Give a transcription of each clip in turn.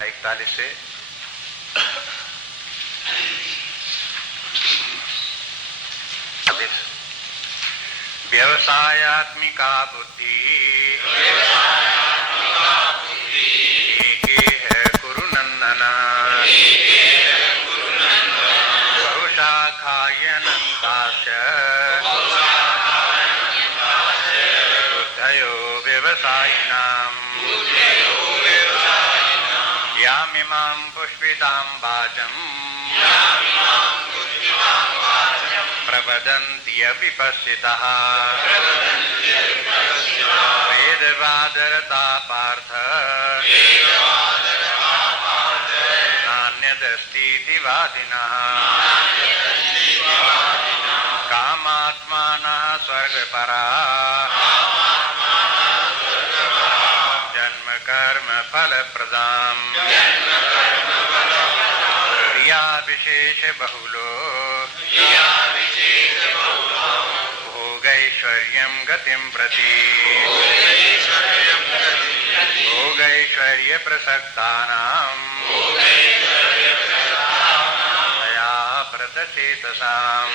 41 से व्यवसायात्मिका बुद्धि एके है कुरु नंदन बहुशाखायनन्ताश्च बुद्धयो व्यवसायिनाम् यामिमां पुष्पितां वाचम् प्रवदन्ति अपि पश्चितः वेदवादरता पार्थ नान्यदस्तीति वादिनः कामात्मानः स्वर्गपरा जन्म कर्म फलप्रदाम् क्रिया विशेष बहुलो भोगैश्वर्यं गतिं प्रति भोगैश्वर्य प्रसक्तानां दया प्रतचेतसां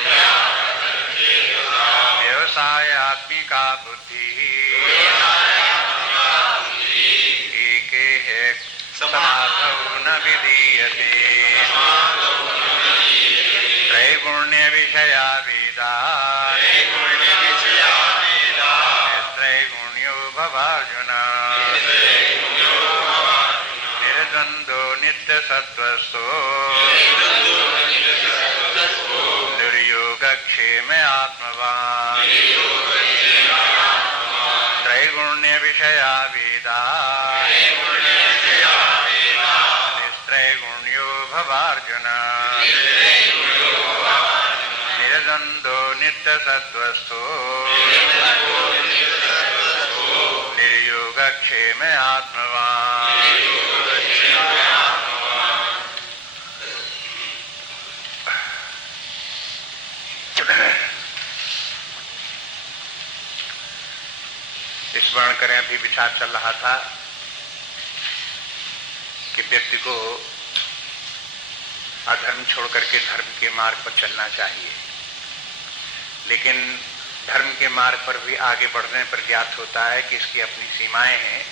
व्यवसायात्मिका बुद्धिः एके है समासौ न विधीयते त्रैगुण्य विषया वेदा त्रैगुण्यो भवार्जुन निर्द्वन्द्वो नित्यसत्त्वस्थो दुर्योगक्षेम आत्मवान् त्रैगुण्य विषया वेदा निस्त्रैगुण्यो भवार्जुन निर्द्वन्द्वो नित्यसत्त्वस्थो निर्योगक्षेम आत्मवान् स्मरण करें, अभी विचार चल रहा था कि व्यक्ति को अधर्म छोड़ करके धर्म के मार्ग पर चलना चाहिए, लेकिन धर्म के मार्ग पर भी आगे बढ़ने पर ज्ञात होता है कि इसकी अपनी सीमाएं हैं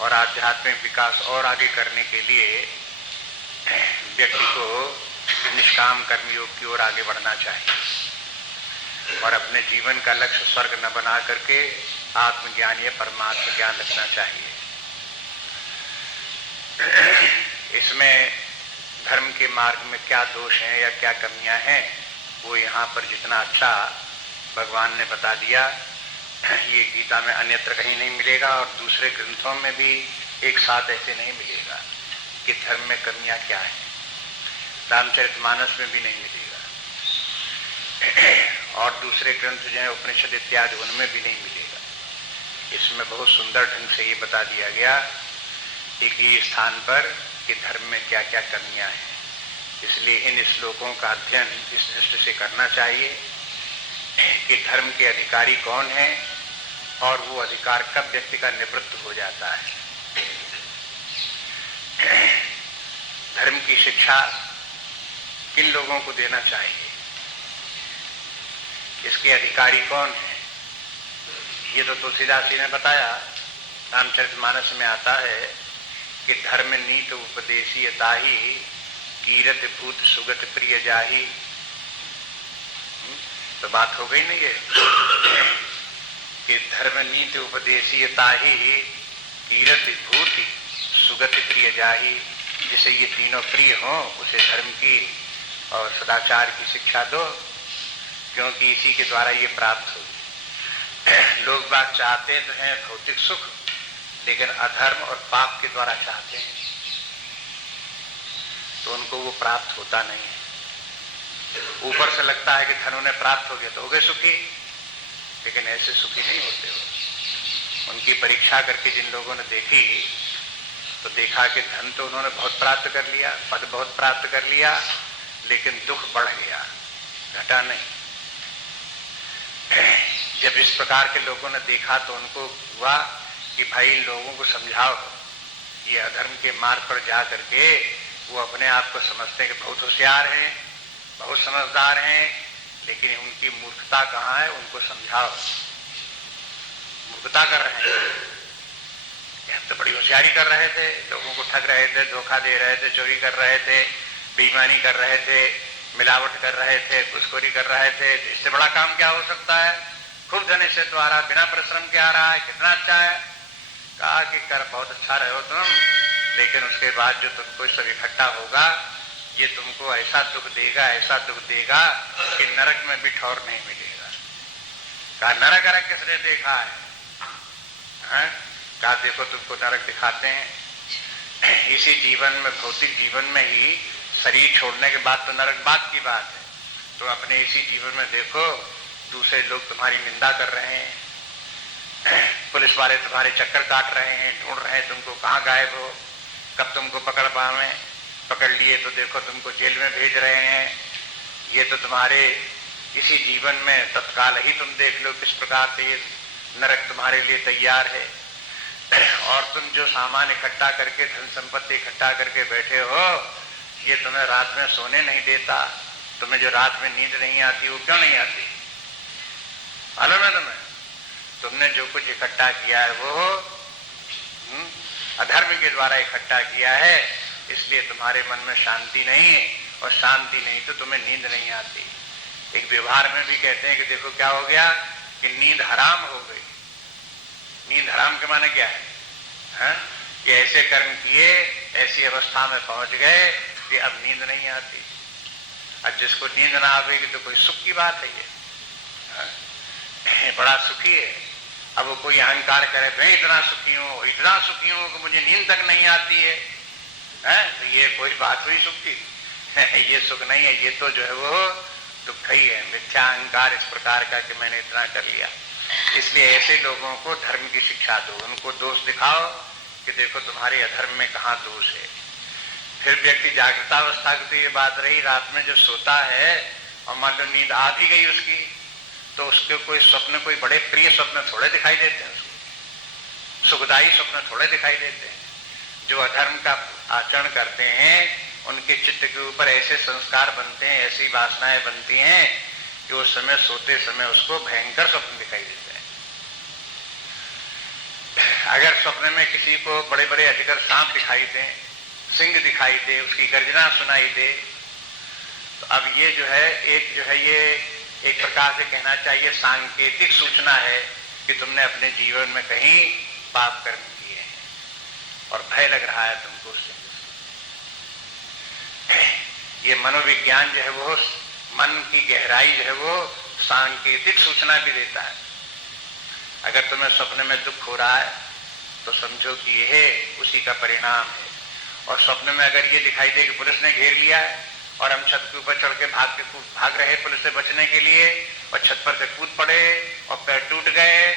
और आध्यात्मिक विकास और आगे करने के लिए व्यक्ति को निष्काम कर्मयोग की ओर आगे बढ़ना चाहिए और अपने जीवन का लक्ष्य स्वर्ग न बना करके आत्मज्ञान या परमात्म ज्ञान रखना चाहिए। इसमें धर्म के मार्ग में क्या दोष हैं या क्या कमियां हैं, वो यहाँ पर जितना अच्छा भगवान ने बता दिया, ये गीता में अन्यत्र कहीं नहीं मिलेगा और दूसरे ग्रंथों में भी एक साथ ऐसे नहीं मिलेगा कि धर्म में कमियां क्या है। रामचरितमानस में भी नहीं मिलेगा और दूसरे ग्रंथ जो है उपनिषद इत्यादि उनमें भी नहीं मिलेगा। इसमें बहुत सुंदर ढंग से ये बता दिया गया एक ही स्थान पर कि धर्म में क्या क्या कमियां हैं। इसलिए इन श्लोकों का अध्ययन इस दृष्टि से करना चाहिए कि धर्म के अधिकारी कौन है और वो अधिकार कब व्यक्ति का निवृत्त हो जाता है। धर्म की शिक्षा किन लोगों को देना चाहिए, इसके अधिकारी कौन है, ये तो तुलसीदास जी ने बताया। रामचरितमानस में आता है कि धर्म नीत उपदेशी ताही कीरत भूत सुगत प्रिय जाही। तो बात हो गई नहीं है कि धर्म नीति उपदेशी ताही कीरत भूत सुगत प्रिय जाही। जिसे ये तीनों प्रिय हों उसे धर्म की और सदाचार की शिक्षा दो, क्योंकि इसी के द्वारा ये प्राप्त होगी। लोग बात चाहते तो हैं भौतिक सुख, लेकिन अधर्म और पाप के द्वारा चाहते हैं तो उनको वो प्राप्त होता नहीं है। ऊपर से लगता है कि धन उन्हें प्राप्त हो गया तो हो गए सुखी, लेकिन ऐसे सुखी नहीं होते हो। उनकी परीक्षा करके जिन लोगों ने देखी तो देखा कि धन तो उन्होंने बहुत प्राप्त कर लिया, पद बहुत प्राप्त कर लिया, लेकिन दुख बढ़ गया, घटा नहीं। जब इस प्रकार के लोगों ने देखा तो उनको हुआ कि भाई लोगों को समझाओ ये अधर्म के मार्ग पर जा करके वो अपने आप को समझते हैं कि बहुत होशियार हैं, बहुत समझदार हैं, लेकिन उनकी मूर्खता कहाँ है, उनको समझाओ। मूर्खता कर रहे हैं, हम तो बड़ी होशियारी कर रहे थे, लोगों को ठग रहे थे, धोखा दे रहे थे, चोरी कर रहे थे, बेईमानी कर रहे थे, मिलावट कर रहे थे, घुसखोरी कर रहे थे, इससे बड़ा काम क्या हो सकता है? खूब धन से तो आ रहा, बिना परिश्रम के आ रहा है, कितना अच्छा है। कहा कि कर बहुत अच्छा रहे हो तुम, लेकिन उसके बाद जो तुमको सब इकट्ठा होगा ये तुमको ऐसा दुख देगा, ऐसा दुख देगा कि नरक में भी ठौर नहीं मिलेगा। कहा नरक नरक किसने देखा है? कहा देखो तुमको नरक दिखाते हैं। इसी जीवन में, भौतिक जीवन में ही, शरीर छोड़ने के बाद तो नरक बात की बात है। तुम अपने इसी जीवन में देखो, दूसरे लोग तुम्हारी निंदा कर रहे हैं, पुलिस वाले तुम्हारे चक्कर काट रहे हैं, ढूंढ रहे हैं तुमको, कहाँ गायब हो, कब तुमको पकड़ पावे, पकड़ लिए तो देखो तुमको जेल में भेज रहे हैं। ये तो तुम्हारे इसी जीवन में तत्काल ही तुम देख लो किस प्रकार से ये नरक तुम्हारे लिए तैयार है। और तुम जो सामान इकट्ठा करके, धन संपत्ति इकट्ठा करके बैठे हो, ये तुम्हें रात में सोने नहीं देता। तुम्हें जो रात में नींद नहीं आती वो क्यों नहीं आती? मालूम है तुम्हें? तुमने जो कुछ इकट्ठा किया है वो अधर्म के द्वारा इकट्ठा किया है, इसलिए तुम्हारे मन में शांति नहीं है, और शांति नहीं तो तुम्हें नींद नहीं आती। एक व्यवहार में भी कहते हैं कि देखो क्या हो गया कि नींद हराम हो गई। नींद हराम के माने क्या है? कि ऐसे कर्म किए, ऐसी अवस्था में पहुंच गए कि अब नींद नहीं आती। अब जिसको नींद ना आवेगी तो कोई सुख की बात है ये, बड़ा सुखी है। अब वो कोई अहंकार करे मैं इतना सुखी हूं, इतना सुखी हूं कि मुझे नींद तक नहीं आती है, तो ये कोई बात हुई सुख की? ये सुख नहीं है, ये तो जो है वो दुख ही है, मिथ्या अहंकार इस प्रकार का कि मैंने इतना कर लिया। इसलिए ऐसे लोगों को धर्म की शिक्षा दो, उनको दोष दिखाओ कि देखो तुम्हारे अधर्म में कहाँ दोष है। फिर व्यक्ति जागृतावस्था की तो ये बात रही, रात में जब सोता है और मान लो नींद आ भी गई उसकी, तो उसके कोई स्वप्न, कोई बड़े प्रिय स्वप्न थोड़े दिखाई देते हैं उसको, सुखदायी स्वप्न थोड़े दिखाई देते हैं। जो अधर्म का आचरण करते हैं उनके चित्त के ऊपर ऐसे संस्कार बनते हैं, ऐसी वासनाएं बनती हैं कि उस समय सोते समय उसको भयंकर स्वप्न दिखाई देते हैं। अगर स्वप्न में किसी को बड़े बड़े अजगर सांप दिखाई दे, सिंह दिखाई दे, उसकी गर्जना सुनाई दे, तो अब ये जो है ये एक प्रकार से कहना चाहिए सांकेतिक सूचना है कि तुमने अपने जीवन में कहीं पाप कर्म किए हैं और भय लग रहा है तुमको उससे। ये मनोविज्ञान जो है वो, मन की गहराई जो है वो सांकेतिक सूचना भी देता है। अगर तुम्हें स्वप्न में दुख हो रहा है तो समझो कि यह उसी का परिणाम है। और स्वप्न में अगर ये दिखाई दे कि पुलिस ने घेर लिया है और हम छत के ऊपर चढ़ के भाग रहे पुलिस से बचने के लिए, और छत पर से कूद पड़े और पैर टूट गए,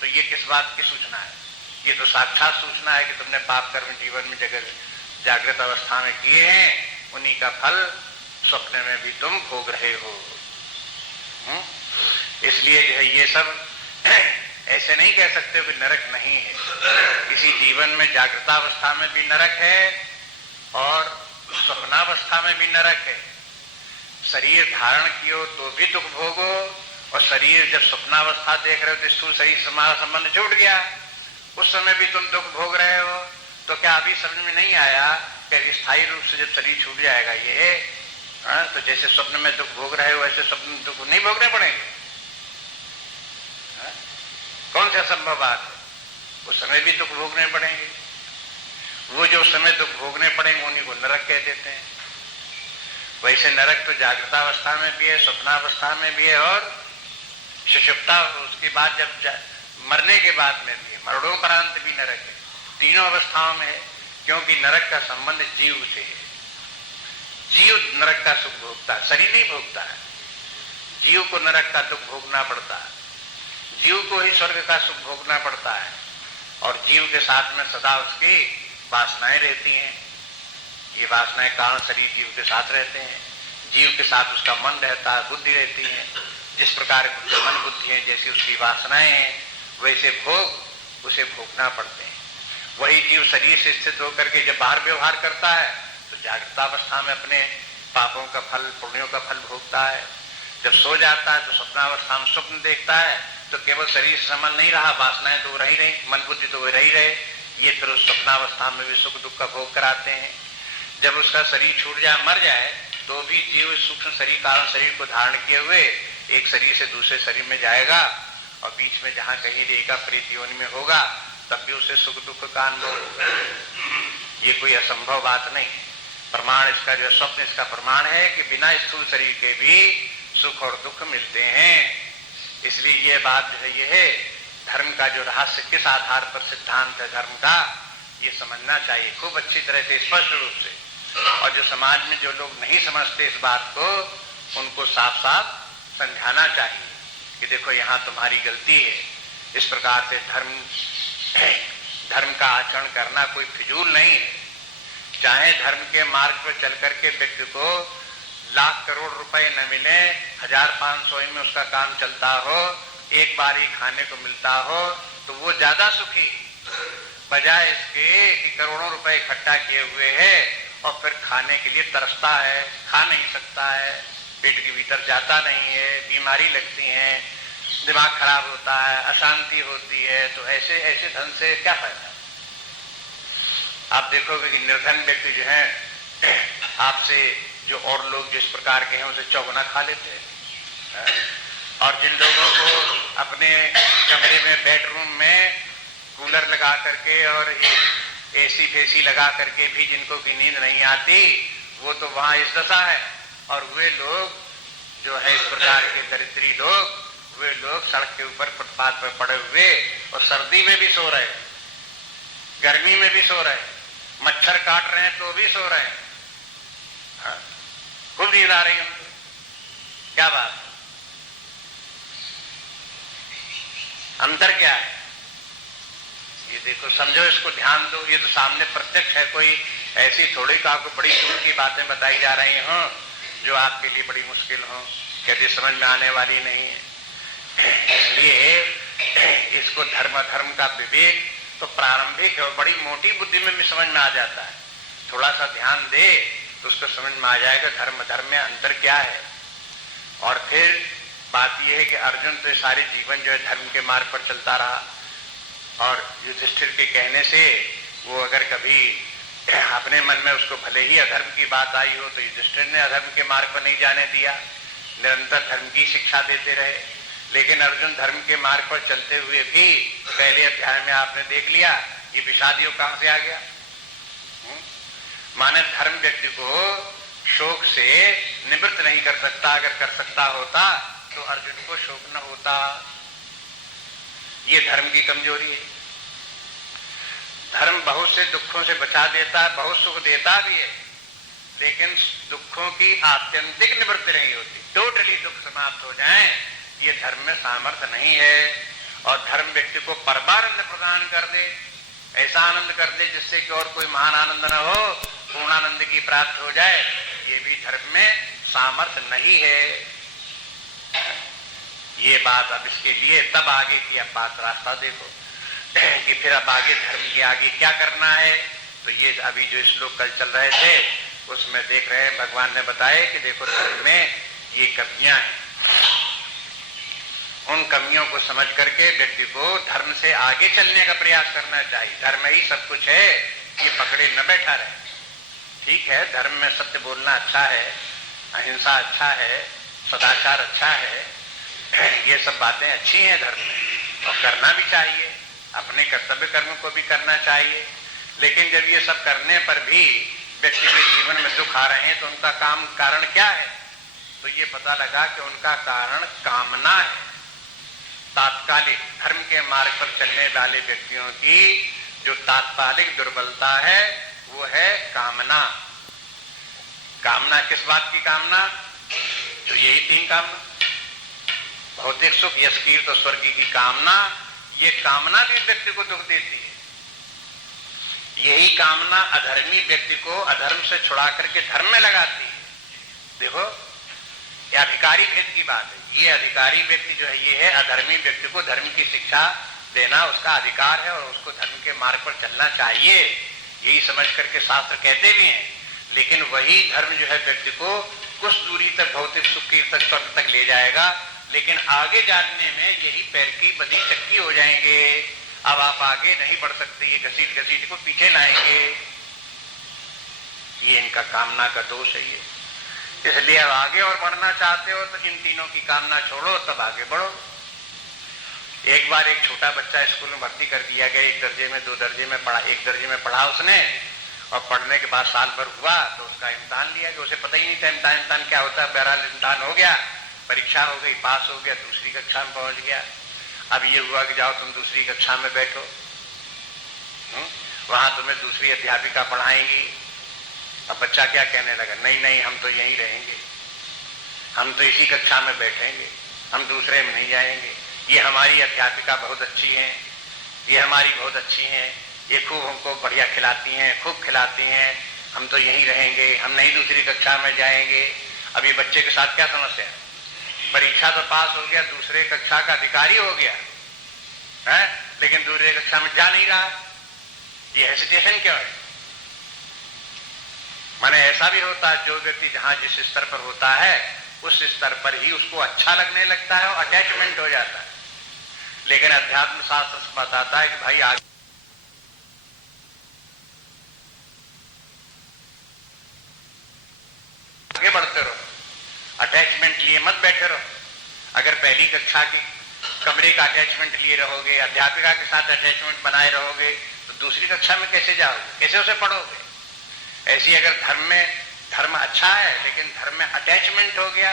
तो ये किस बात की सूचना है? ये तो साक्षात सूचना है कि तुमने पाप कर्म जीवन में जागृत अवस्था में किए हैं, उन्हीं का फल स्वप्न में भी तुम भोग रहे हो। इसलिए जो है ये सब ऐसे नहीं कह सकते हो कि नरक नहीं है। इसी जीवन में जागृतावस्था में भी नरक है और स्वप्नावस्था में भी नरक है। शरीर धारण कियो तो भी दुख भोगो, और शरीर जब स्वप्नावस्था देख रहे हो तो स्थूल शरीर से हमारा संबंध छूट गया, उस समय भी तुम दुख भोग रहे हो। तो क्या अभी समझ में नहीं आया कि स्थायी रूप से जब शरीर छूट जाएगा ये, तो जैसे स्वप्न में दुख भोग रहे हो वैसे स्वप्न में दुख नहीं भोगने पड़ेंगे? कौन सी असंभव बात है? उस समय भी दुख भोगने पड़ेंगे। वो जो समय दुख भोगने पड़ेंगे उन्हीं को नरक कह देते हैं। वैसे नरक तो जागृतावस्था में भी है, स्वप्नावस्था में भी है, और सुषुप्ता उसके बाद जब मरने के बाद में भी है, मरणोपरांत भी नरक है। तीनों अवस्थाओं में है, क्योंकि नरक का संबंध जीव से है। जीव नरक का सुख भोगता है, शरीर नहीं भोगता है। जीव को नरक का दुख भोगना पड़ता है, जीव को ही स्वर्ग का सुख भोगना पड़ता है, और जीव के साथ में सदा उसकी वासनाएं रहती हैं। ये वासनाएं कारण शरीर जीव के साथ रहते हैं, जीव के साथ उसका मन रहता है, बुद्धि रहती है। जिस प्रकार की मन बुद्धि है, जैसी उसकी वासनाएं हैं, वैसे भोग उसे भोगना पड़ते हैं। वही जीव शरीर से स्थित होकर के जब बाहर व्यवहार करता है तो जागृतावस्था में अपने पापों का फल, पुण्यों का फल भोगता है। जब सो जाता है तो स्वप्नावस्था में स्वप्न देखता है, तो केवल शरीर से संबंध नहीं रहा, वासनाएं तो रही रही, मन बुद्धि तो रही रहे, ये फिर उस स्वप्नावस्था में भी सुख दुख का भोग कराते हैं। जब उसका शरीर छूट जाए, मर जाए, तो भी जीव सूक्ष्म शरीर, कारण शरीर को धारण किए हुए एक शरीर से दूसरे शरीर में जाएगा, और बीच में जहां कहीं रहेगा प्रेत योनि में होगा, तब भी उसे सुख दुख का अनुभव होगा। ये कोई असंभव बात नहीं। प्रमाण इसका जो स्वप्न, इसका प्रमाण है कि बिना स्थूल शरीर के भी सुख और दुख मिलते हैं। इसलिए ये बात जो है, ये है धर्म का जो रहस्य, किस आधार पर सिद्धांत है धर्म का, ये समझना चाहिए खूब अच्छी तरह से, स्पष्ट रूप से। और जो समाज में जो लोग नहीं समझते इस बात को, उनको साफ साफ समझाना चाहिए कि देखो यहाँ तुम्हारी गलती है। इस प्रकार से धर्म का आचरण करना कोई फिजूल नहीं है। चाहे धर्म के मार्ग पर चल करके व्यक्ति को लाख करोड़ रुपए न मिले, 1500 में उसका काम चलता हो, एक बार ही खाने को मिलता हो, तो वो ज्यादा सुखी बजाय इसके कि करोड़ों रुपए इकट्ठा किए हुए है और फिर खाने के लिए तरसता है, खा नहीं सकता है, पेट के भीतर जाता नहीं है, बीमारी लगती है, दिमाग खराब होता है, अशांति होती है। तो ऐसे ऐसे धन से क्या फायदा? आप देखोगे कि निर्धन व्यक्ति जो है, आपसे जो और लोग जिस प्रकार के हैं उसे चौगुना खा लेते हैं। और जिन लोगों को अपने कमरे में, बेडरूम में कूलर लगा करके और एसी फेसी लगा करके भी जिनको की नींद नहीं आती, वो तो वहां इस दशा है। और वे लोग जो है इस प्रकार के दरिद्री लोग, वे लोग सड़क के ऊपर फुटपाथ पर पड़े हुए और सर्दी में भी सो रहे, गर्मी में भी सो रहे, मच्छर काट रहे हैं तो भी सो रहे हैं। हाँ, खूब नींद आ रही है उनको। क्या बात है? अंतर क्या है? ये देखो, समझो, इसको ध्यान दो। ये तो सामने प्रत्यक्ष है, कोई ऐसी थोड़ी का आपको बड़ी दूर की बातें बताई जा रही हों जो आपके लिए बड़ी मुश्किल हो, कभी समझ में आने वाली नहीं है। इसलिए इसको धर्म धर्म का विवेक तो प्रारंभिक है और बड़ी मोटी बुद्धि में भी समझ में आ जाता है। थोड़ा सा ध्यान दे तो उसको समझ में आ जाएगा धर्म धर्म में अंतर क्या है। और फिर बात यह है कि अर्जुन तो सारे जीवन जो है धर्म के मार्ग पर चलता रहा, और युधिष्ठिर के कहने से वो अगर कभी अपने मन में उसको भले ही अधर्म की बात आई हो तो युधिष्ठिर ने अधर्म के मार्ग पर नहीं जाने दिया, निरंतर धर्म की शिक्षा देते रहे। लेकिन अर्जुन धर्म के मार्ग पर चलते हुए भी पहले अध्याय में आपने देख लिया ये विषाद योग कहां से आ गया। माने धर्म व्यक्ति को शोक से निवृत्त नहीं कर सकता, अगर कर सकता होता तो अर्जुन को शोक न होता। ये धर्म की कमजोरी है। धर्म बहुत से दुखों से बचा देता है, बहुत सुख देता भी है, लेकिन दुखों की आत्यंतिक निवृत्ति नहीं होती। टोटली दुख समाप्त हो जाए, ये धर्म में सामर्थ्य नहीं है। और धर्म व्यक्ति को परमानंद प्रदान कर दे, ऐसा आनंद कर दे जिससे कि और कोई महान आनंद न हो, पूर्णानंद की प्राप्त हो जाए, ये भी धर्म में सामर्थ्य नहीं है। ये बात अब इसके लिए तब आगे की अब बात रास्ता देखो कि फिर अब आगे धर्म के आगे क्या करना है। तो ये अभी जो श्लोक कल चल रहे थे उसमें देख रहे हैं, भगवान ने बताया कि देखो धर्म में ये कमियां हैं, उन कमियों को समझ करके व्यक्ति को धर्म से आगे चलने का प्रयास करना चाहिए। धर्म ही सब कुछ है, ये पकड़े न बैठा रहे। ठीक है, धर्म में सत्य बोलना अच्छा है, अहिंसा अच्छा है, सदाचार अच्छा है, ये सब बातें अच्छी हैं धर्म में और करना भी चाहिए, अपने कर्तव्य कर्म को भी करना चाहिए। लेकिन जब ये सब करने पर भी व्यक्ति के जीवन में दुख आ रहे हैं तो उनका कारण क्या है? तो ये पता लगा कि उनका कारण कामना है। तात्कालिक धर्म के मार्ग पर चलने वाले व्यक्तियों की जो तात्कालिक दुर्बलता है वो है कामना। कामना किस बात की कामना? जो यही 3 कामना, भौतिक सुख, यश कीर्ति और स्वर्ग की कामना। ये कामना भी व्यक्ति को दुख देती है। यही कामना अधर्मी व्यक्ति को अधर्म से छुड़ा करके धर्म में लगाती है। देखो, ये अधिकारी भेद की बात है। ये अधिकारी व्यक्ति जो है ये है अधर्मी व्यक्ति को धर्म की शिक्षा देना उसका अधिकार है और उसको धर्म के मार्ग पर चलना चाहिए, यही समझ करके शास्त्र कहते भी हैं। लेकिन वही धर्म जो है व्यक्ति को कुछ दूरी तक भौतिक सुख की तक ले जाएगा, लेकिन आगे जाने में यही पैर की बदी चक्की हो जाएंगे। अब आप आगे नहीं बढ़ सकते, ये घसीट घसीट को पीछे लाएंगे। ये इनका कामना का दोष है ये। इसलिए अब आगे और बढ़ना चाहते हो तो इन तीनों की कामना छोड़ो, तब आगे बढ़ो। एक बार एक छोटा बच्चा स्कूल में भर्ती कर दिया गया, एक दर्जे में 2 दर्जे में पढ़ा, एक दर्जे में पढ़ा उसने, और पढ़ने के बाद साल भर हुआ तो उसका इम्तिहान लिया गया। उसे पता ही नहीं था इम्तिहान क्या होता है। बहरहाल इम्तिहान हो गया, परीक्षा हो गई, पास हो गया, दूसरी कक्षा में पहुंच गया। अब ये हुआ कि जाओ तुम दूसरी कक्षा में बैठो, वहां तुम्हें दूसरी अध्यापिका पढ़ाएंगी। अब बच्चा क्या कहने लगा, नहीं नहीं हम तो यहीं रहेंगे, हम तो इसी कक्षा में बैठेंगे, हम दूसरे में नहीं जाएंगे। ये हमारी अध्यापिका बहुत अच्छी हैं, ये हमारी बहुत अच्छी हैं, ये खूब हमको बढ़िया खिलाती हैं, खूब खिलाती हैं, हम तो यहीं रहेंगे, हम नहीं दूसरी कक्षा में जाएंगे। अब ये बच्चे के साथ क्या समस्या है? परीक्षा तो पास हो गया, दूसरे कक्षा का अधिकारी हो गया है, लेकिन दूसरे कक्षा में जा नहीं रहा। ये हेसिटेशन क्यों है? माने ऐसा भी होता है, जो व्यक्ति जहां जिस स्तर पर होता है उस स्तर पर ही उसको अच्छा लगने लगता है और अटैचमेंट हो जाता है। लेकिन अध्यात्म शास्त्र बताता है कि भाई आगे बढ़ते रहो, अटैचमेंट लिए मत बैठे रहो। अगर पहली कक्षा की कमरे का अटैचमेंट लिए रहोगे, अध्यापिका के साथ अटैचमेंट बनाए रहोगे, तो दूसरी कक्षा में कैसे जाओगे, कैसे उसे पढ़ोगे? ऐसी अगर धर्म अच्छा है लेकिन धर्म में अटैचमेंट हो गया,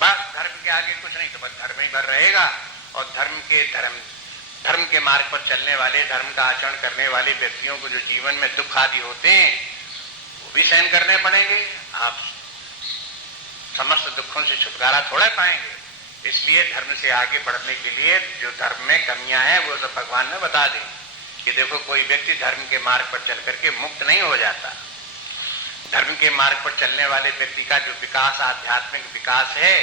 बस धर्म के आगे कुछ नहीं, तो बस धर्म ही भर रहेगा। और धर्म के मार्ग पर चलने वाले, धर्म का आचरण करने वाले व्यक्तियों को जो जीवन में दुख आदि होते हैं वो भी सहन करने पड़ेंगे। आप समस्त दुखों से छुटकारा थोड़ा पाएंगे। इसलिए धर्म से आगे बढ़ने के लिए जो धर्म में कमियां हैं वो तो भगवान ने बता दी कि देखो कोई व्यक्ति धर्म के मार्ग पर चल करके मुक्त नहीं हो जाता। धर्म के मार्ग पर चलने वाले व्यक्ति का जो विकास, आध्यात्मिक विकास है,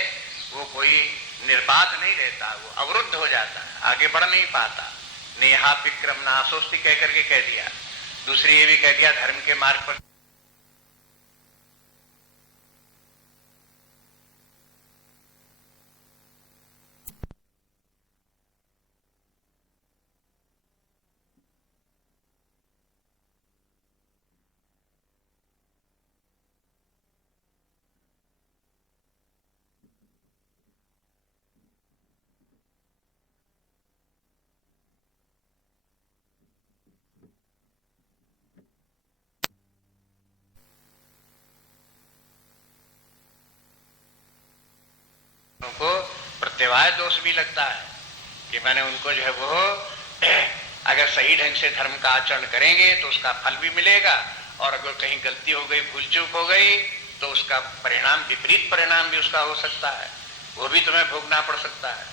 वो कोई निर्बाध नहीं रहता, वो अवरुद्ध हो जाता है, आगे बढ़ नहीं पाता। नेहा विक्रम नासोस्ति कह करके कह दिया। दूसरी ये भी कह दिया, धर्म के मार्ग पर को प्रत्यवाय दोष भी लगता है कि मैंने उनको जो है वो अगर सही ढंग से धर्म का आचरण करेंगे तो उसका फल भी मिलेगा, और अगर कहीं गलती हो गई, भूल चूक हो गई, तो उसका परिणाम, विपरीत परिणाम भी उसका हो सकता है, वो भी तुम्हें भोगना पड़ सकता है।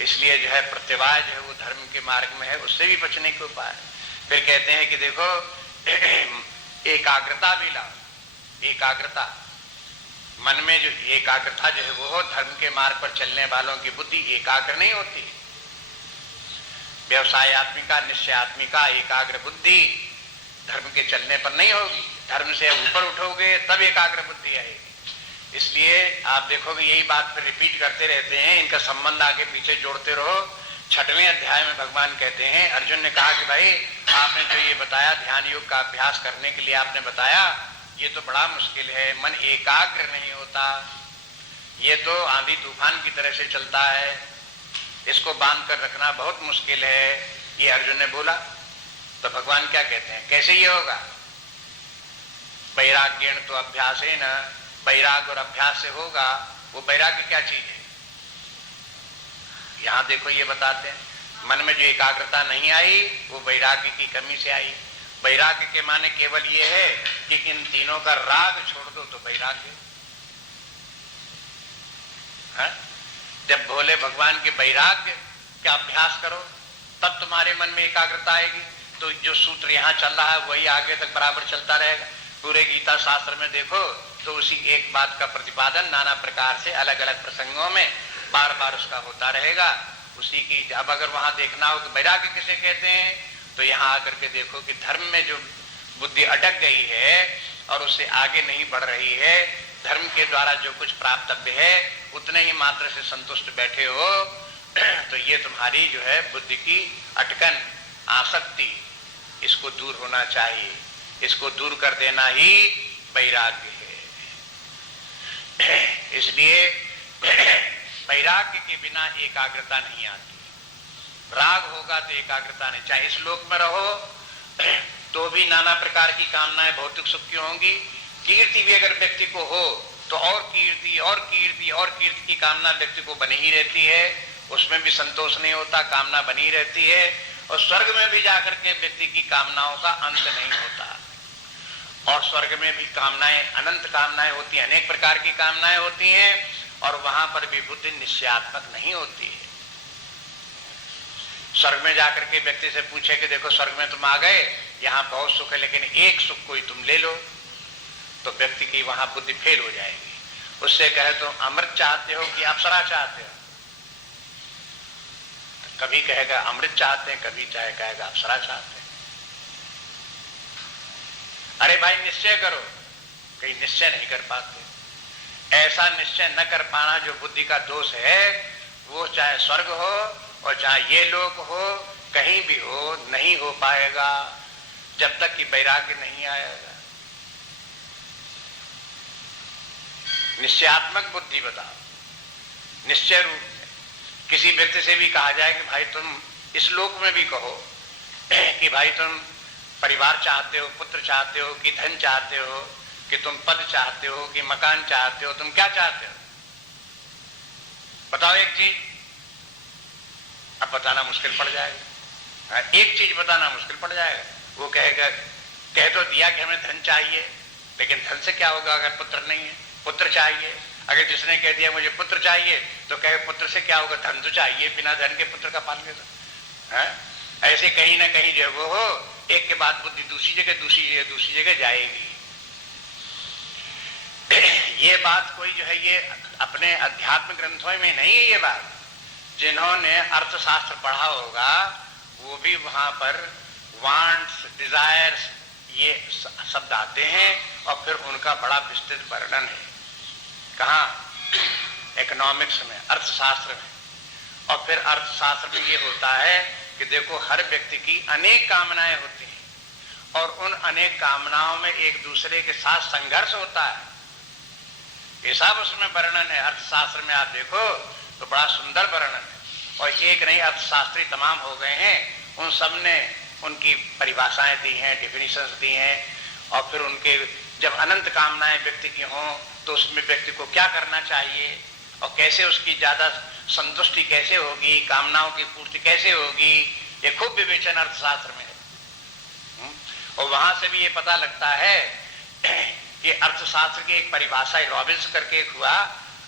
इसलिए जो है प्रत्यवाय जो है वो धर्म के मार्ग में है, उससे भी बचने के उपाय। फिर कहते हैं कि देखो एकाग्रता भी लाओ। एकाग्रता मन में जो एकाग्रता जो है वो धर्म के मार्ग पर चलने वालों की बुद्धि एकाग्र नहीं होती। व्यवसायत्मिका, निश्चयात्मिका एकाग्र बुद्धि धर्म के चलने पर नहीं होगी। धर्म से ऊपर उठोगे तब एकाग्र बुद्धि आएगी। इसलिए आप देखोगे यही बात पर रिपीट करते रहते हैं, इनका संबंध आगे पीछे जोड़ते रहो। 6वें अध्याय में भगवान कहते हैं, अर्जुन ने कहा कि भाई आपने जो ये बताया ध्यान योग का अभ्यास करने के लिए आपने बताया, ये तो बड़ा मुश्किल है, मन एकाग्र नहीं होता, ये तो आंधी तूफान की तरह से चलता है, इसको बांध कर रखना बहुत मुश्किल है, ये अर्जुन ने बोला। तो भगवान क्या कहते हैं, कैसे ये होगा? वैराग्येण तो अभ्यास है न, वैराग और अभ्यास से होगा। वो वैराग्य क्या चीज है? यहां देखो ये बताते हैं, मन में जो एकाग्रता नहीं आई वो वैराग्य की कमी से आई। वैराग्य के माने केवल ये है कि इन तीनों का राग छोड़ दो तो वैराग्य। जब भोले भगवान के वैराग्य का अभ्यास करो तब तुम्हारे मन में एकाग्रता आएगी। तो जो सूत्र यहाँ चल रहा है वही आगे तक बराबर चलता रहेगा। पूरे गीता शास्त्र में देखो तो उसी एक बात का प्रतिपादन नाना प्रकार से अलग अलग प्रसंगों में बार बार उसका होता रहेगा। उसी की। अब अगर वहां देखना हो कि वैराग्य किसे कहते हैं, तो यहाँ आकर के देखो कि धर्म में जो बुद्धि अटक गई है और उससे आगे नहीं बढ़ रही है, धर्म के द्वारा जो कुछ प्राप्तव्य है उतने ही मात्र से संतुष्ट बैठे हो, तो ये तुम्हारी जो है बुद्धि की अटकन, आसक्ति, इसको दूर होना चाहिए। इसको दूर कर देना ही वैराग्य है। इसलिए वैराग्य के बिना एकाग्रता नहीं आती। राग होगा तो एकाग्रता नहीं। चाहे इस लोक में रहो तो भी नाना प्रकार की कामनाएं भौतिक सुख की होंगी। कीर्ति भी अगर व्यक्ति को हो तो और कीर्ति और कीर्ति और कीर्ति की कामना व्यक्ति को बनी ही रहती है, उसमें भी संतोष नहीं होता, कामना बनी रहती है। और स्वर्ग में भी जाकर के व्यक्ति की कामनाओं का अंत नहीं होता। और स्वर्ग में भी कामनाएं, अनंत कामनाएं होती हैं, अनेक प्रकार की कामनाएं होती हैं, और वहां पर भी बुद्धि निश्चयात्मक नहीं होती है। स्वर्ग में जाकर के व्यक्ति से पूछे कि देखो स्वर्ग में तुम आ गए, यहाँ बहुत सुख है, लेकिन एक सुख कोई तुम ले लो, तो व्यक्ति की वहां बुद्धि फेल हो जाएगी। उससे कहे तुम अमृत चाहते हो कि अप्सरा चाहते हो, तो कभी कहेगा अमृत चाहते हैं, कभी चाहे कहेगा अप्सरा चाहते हैं। अरे भाई निश्चय करो, कहीं निश्चय नहीं कर पाते। ऐसा निश्चय न कर पाना जो बुद्धि का दोष है, वो चाहे स्वर्ग हो और चाहे ये लोक हो, कहीं भी हो, नहीं हो पाएगा जब तक कि वैराग्य नहीं आएगा। निश्चयात्मक बुद्धि बताओ, निश्चय रूप में। किसी व्यक्ति से भी कहा जाए कि भाई तुम इस लोक में भी कहो कि भाई तुम परिवार चाहते हो, पुत्र चाहते हो, कि धन चाहते हो, कि तुम पद चाहते हो, कि मकान चाहते हो, तुम क्या चाहते हो बताओ एक चीज। अब बताना मुश्किल पड़ जाएगा। एक चीज बताना मुश्किल पड़ जाएगा। वो कहेगा, कह तो दिया कि हमें धन चाहिए, लेकिन धन से क्या होगा अगर पुत्र नहीं है? पुत्र चाहिए। अगर जिसने कह दिया मुझे पुत्र चाहिए, तो कहे पुत्र से क्या होगा? धन तो चाहिए, बिना धन के पुत्र का पाल लेगा। ऐसे कहीं ना कहीं जो वो हो, एक के बाद बुद्धि दूसरी जगह जाएगी। ये बात कोई जो है ये अपने अध्यात्म ग्रंथों में नहीं है। ये बात जिन्होंने अर्थशास्त्र पढ़ा होगा वो भी वहां पर वांट्स, डिजायर्स, ये शब्द आते हैं और फिर उनका बड़ा विस्तृत वर्णन है। कहाँ? इकोनॉमिक्स में, अर्थशास्त्र में। और फिर अर्थशास्त्र में ये होता है कि देखो हर व्यक्ति की अनेक कामनाएं होती हैं और उन अनेक कामनाओं में एक दूसरे के साथ संघर्ष होता है। ये सब उसमें वर्णन है। अर्थशास्त्र में आप देखो तो बड़ा सुंदर वर्णन है। और एक नहीं, अर्थशास्त्री तमाम हो गए हैं, उन सब ने उनकी परिभाषाएं दी हैं, डिफिनीशंस दी हैं। और फिर उनके जब अनंत कामनाएं व्यक्ति की हों तो उसमें व्यक्ति को क्या करना चाहिए और कैसे उसकी ज्यादा संतुष्टि कैसे होगी, कामनाओं की पूर्ति कैसे होगी, ये खूब विवेचन अर्थशास्त्र में है। और वहां से भी ये पता लगता है कि अर्थशास्त्र की एक परिभाषा, रॉबिन्स करके एक हुआ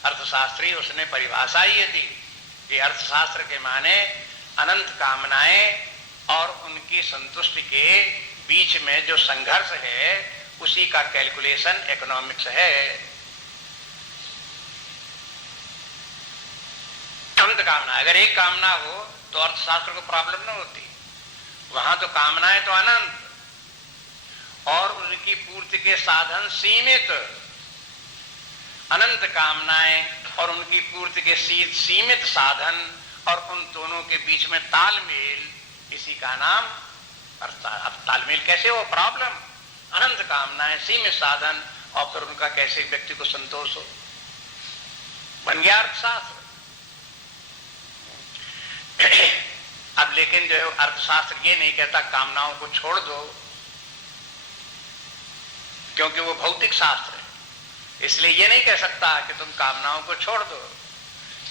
अर्थशास्त्री, उसने परिभाषा ये दी कि अर्थशास्त्र के माने अनंत कामनाएं और उनकी संतुष्टि के बीच में जो संघर्ष है उसी का कैलकुलेशन इकोनॉमिक्स है। अनंत कामना, अगर एक कामना हो तो अर्थशास्त्र को प्रॉब्लम न होती। वहां तो कामनाएं तो अनंत और उनकी पूर्ति के साधन सीमित। अनंत कामनाएं और उनकी पूर्ति के सीमित साधन और उन दोनों के बीच में तालमेल, इसी का नाम अर्थशास्त्र। अब तालमेल कैसे हो? प्रॉब्लम। अनंत कामनाएं, सीमित साधन और फिर उनका कैसे व्यक्ति को संतोष हो, बन गया अर्थशास्त्र। अब लेकिन जो है अर्थशास्त्र ये नहीं कहता कामनाओं को छोड़ दो, क्योंकि वो भौतिक शास्त्र है, इसलिए ये नहीं कह सकता कि तुम कामनाओं को छोड़ दो।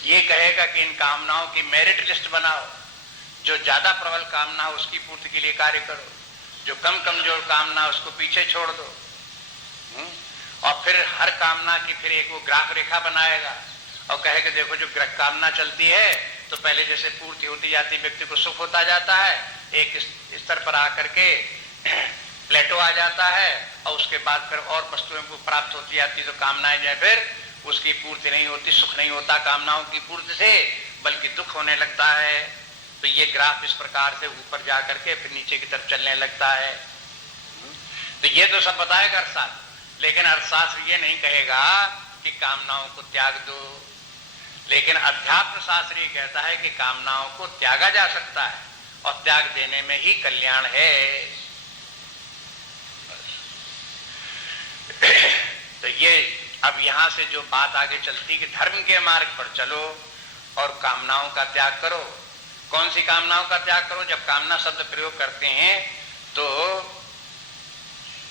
ये कहेगा कि इन कामनाओं की मेरिट लिस्ट बनाओ, जो ज्यादा प्रबल कामना हो उसकी पूर्ति के लिए कार्य करो, जो कम कमजोर कामना उसको पीछे छोड़ दो। और फिर हर कामना की फिर एक वो ग्राफ रेखा बनाएगा और कहेगा देखो जो कामना चलती है तो पहले जैसे पूर्ति होती जाती, व्यक्ति को सुख होता जाता है, एक स्तर पर आकर के प्लेटो आ जाता है और उसके बाद फिर और वस्तुएं को प्राप्त होती जाती, तो कामनाएं जो फिर उसकी पूर्ति नहीं होती, सुख नहीं होता कामनाओं की पूर्ति से, बल्कि दुख होने लगता है। तो ये ग्राफ इस प्रकार से ऊपर जा करके फिर नीचे की तरफ चलने लगता है। तो ये तो सब बताएगा अर्थशास्त्र, लेकिन अर्थशास्त्र ये नहीं कहेगा कि कामनाओं को त्याग दो। लेकिन अध्यात्म शास्त्र ये कहता है कि कामनाओं को त्यागा जा सकता है और त्याग देने में ही कल्याण है। तो ये अब यहां से जो बात आगे चलती कि धर्म के मार्ग पर चलो और कामनाओं का त्याग करो। कौन सी कामनाओं का त्याग करो? जब कामना शब्द प्रयोग करते हैं तो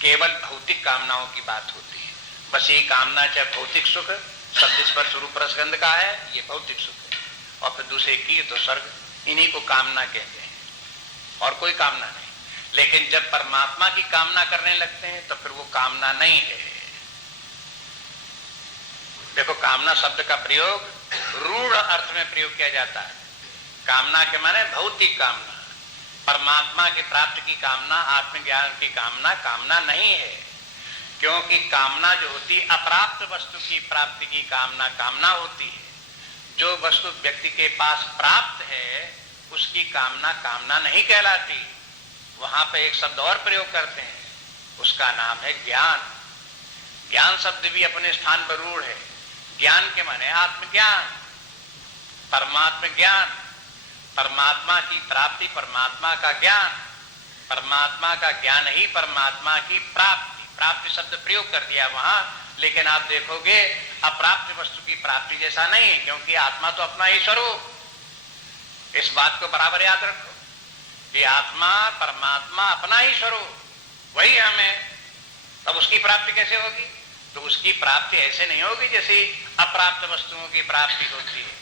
केवल भौतिक कामनाओं की बात होती है। बस ये कामना, चाहे भौतिक सुख, शब्द स्पर्श रूप रस गंध का है, ये भौतिक सुख है। और फिर दूसरे की तो स्वर्ग, इन्हीं को कामना कहते हैं और कोई कामना नहीं। लेकिन जब परमात्मा की कामना करने लगते हैं तो फिर वो कामना नहीं है। देखो, कामना शब्द का प्रयोग रूढ़ अर्थ में प्रयोग किया जाता है। कामना के माने भौतिक कामना, परमात्मा की प्राप्ति की कामना, आत्मज्ञान की कामना कामना नहीं है। क्योंकि कामना जो होती है अप्राप्त वस्तु की प्राप्ति की कामना कामना होती है। जो वस्तु व्यक्ति के पास प्राप्त है उसकी कामना कामना नहीं कहलाती। वहां पे एक शब्द और प्रयोग करते हैं, उसका नाम है ज्ञान। ज्ञान शब्द भी अपने स्थान पर रूढ़ है। ज्ञान के माने आत्मज्ञान, परमात्मा ज्ञान, परमात्मा की प्राप्ति, परमात्मा का ज्ञान। परमात्मा का ज्ञान ही परमात्मा की प्राप्ति, प्राप्ति शब्द प्रयोग कर दिया वहां। लेकिन आप देखोगे अप्राप्त वस्तु की प्राप्ति जैसा नहीं है, क्योंकि आत्मा तो अपना ही स्वरूप। इस बात को बराबर याद रखो कि आत्मा परमात्मा अपना ही स्वरूप, वही हमें। तब उसकी प्राप्ति कैसे होगी? तो उसकी प्राप्ति ऐसे नहीं होगी जैसे अप्राप्त वस्तुओं की प्राप्ति होती है।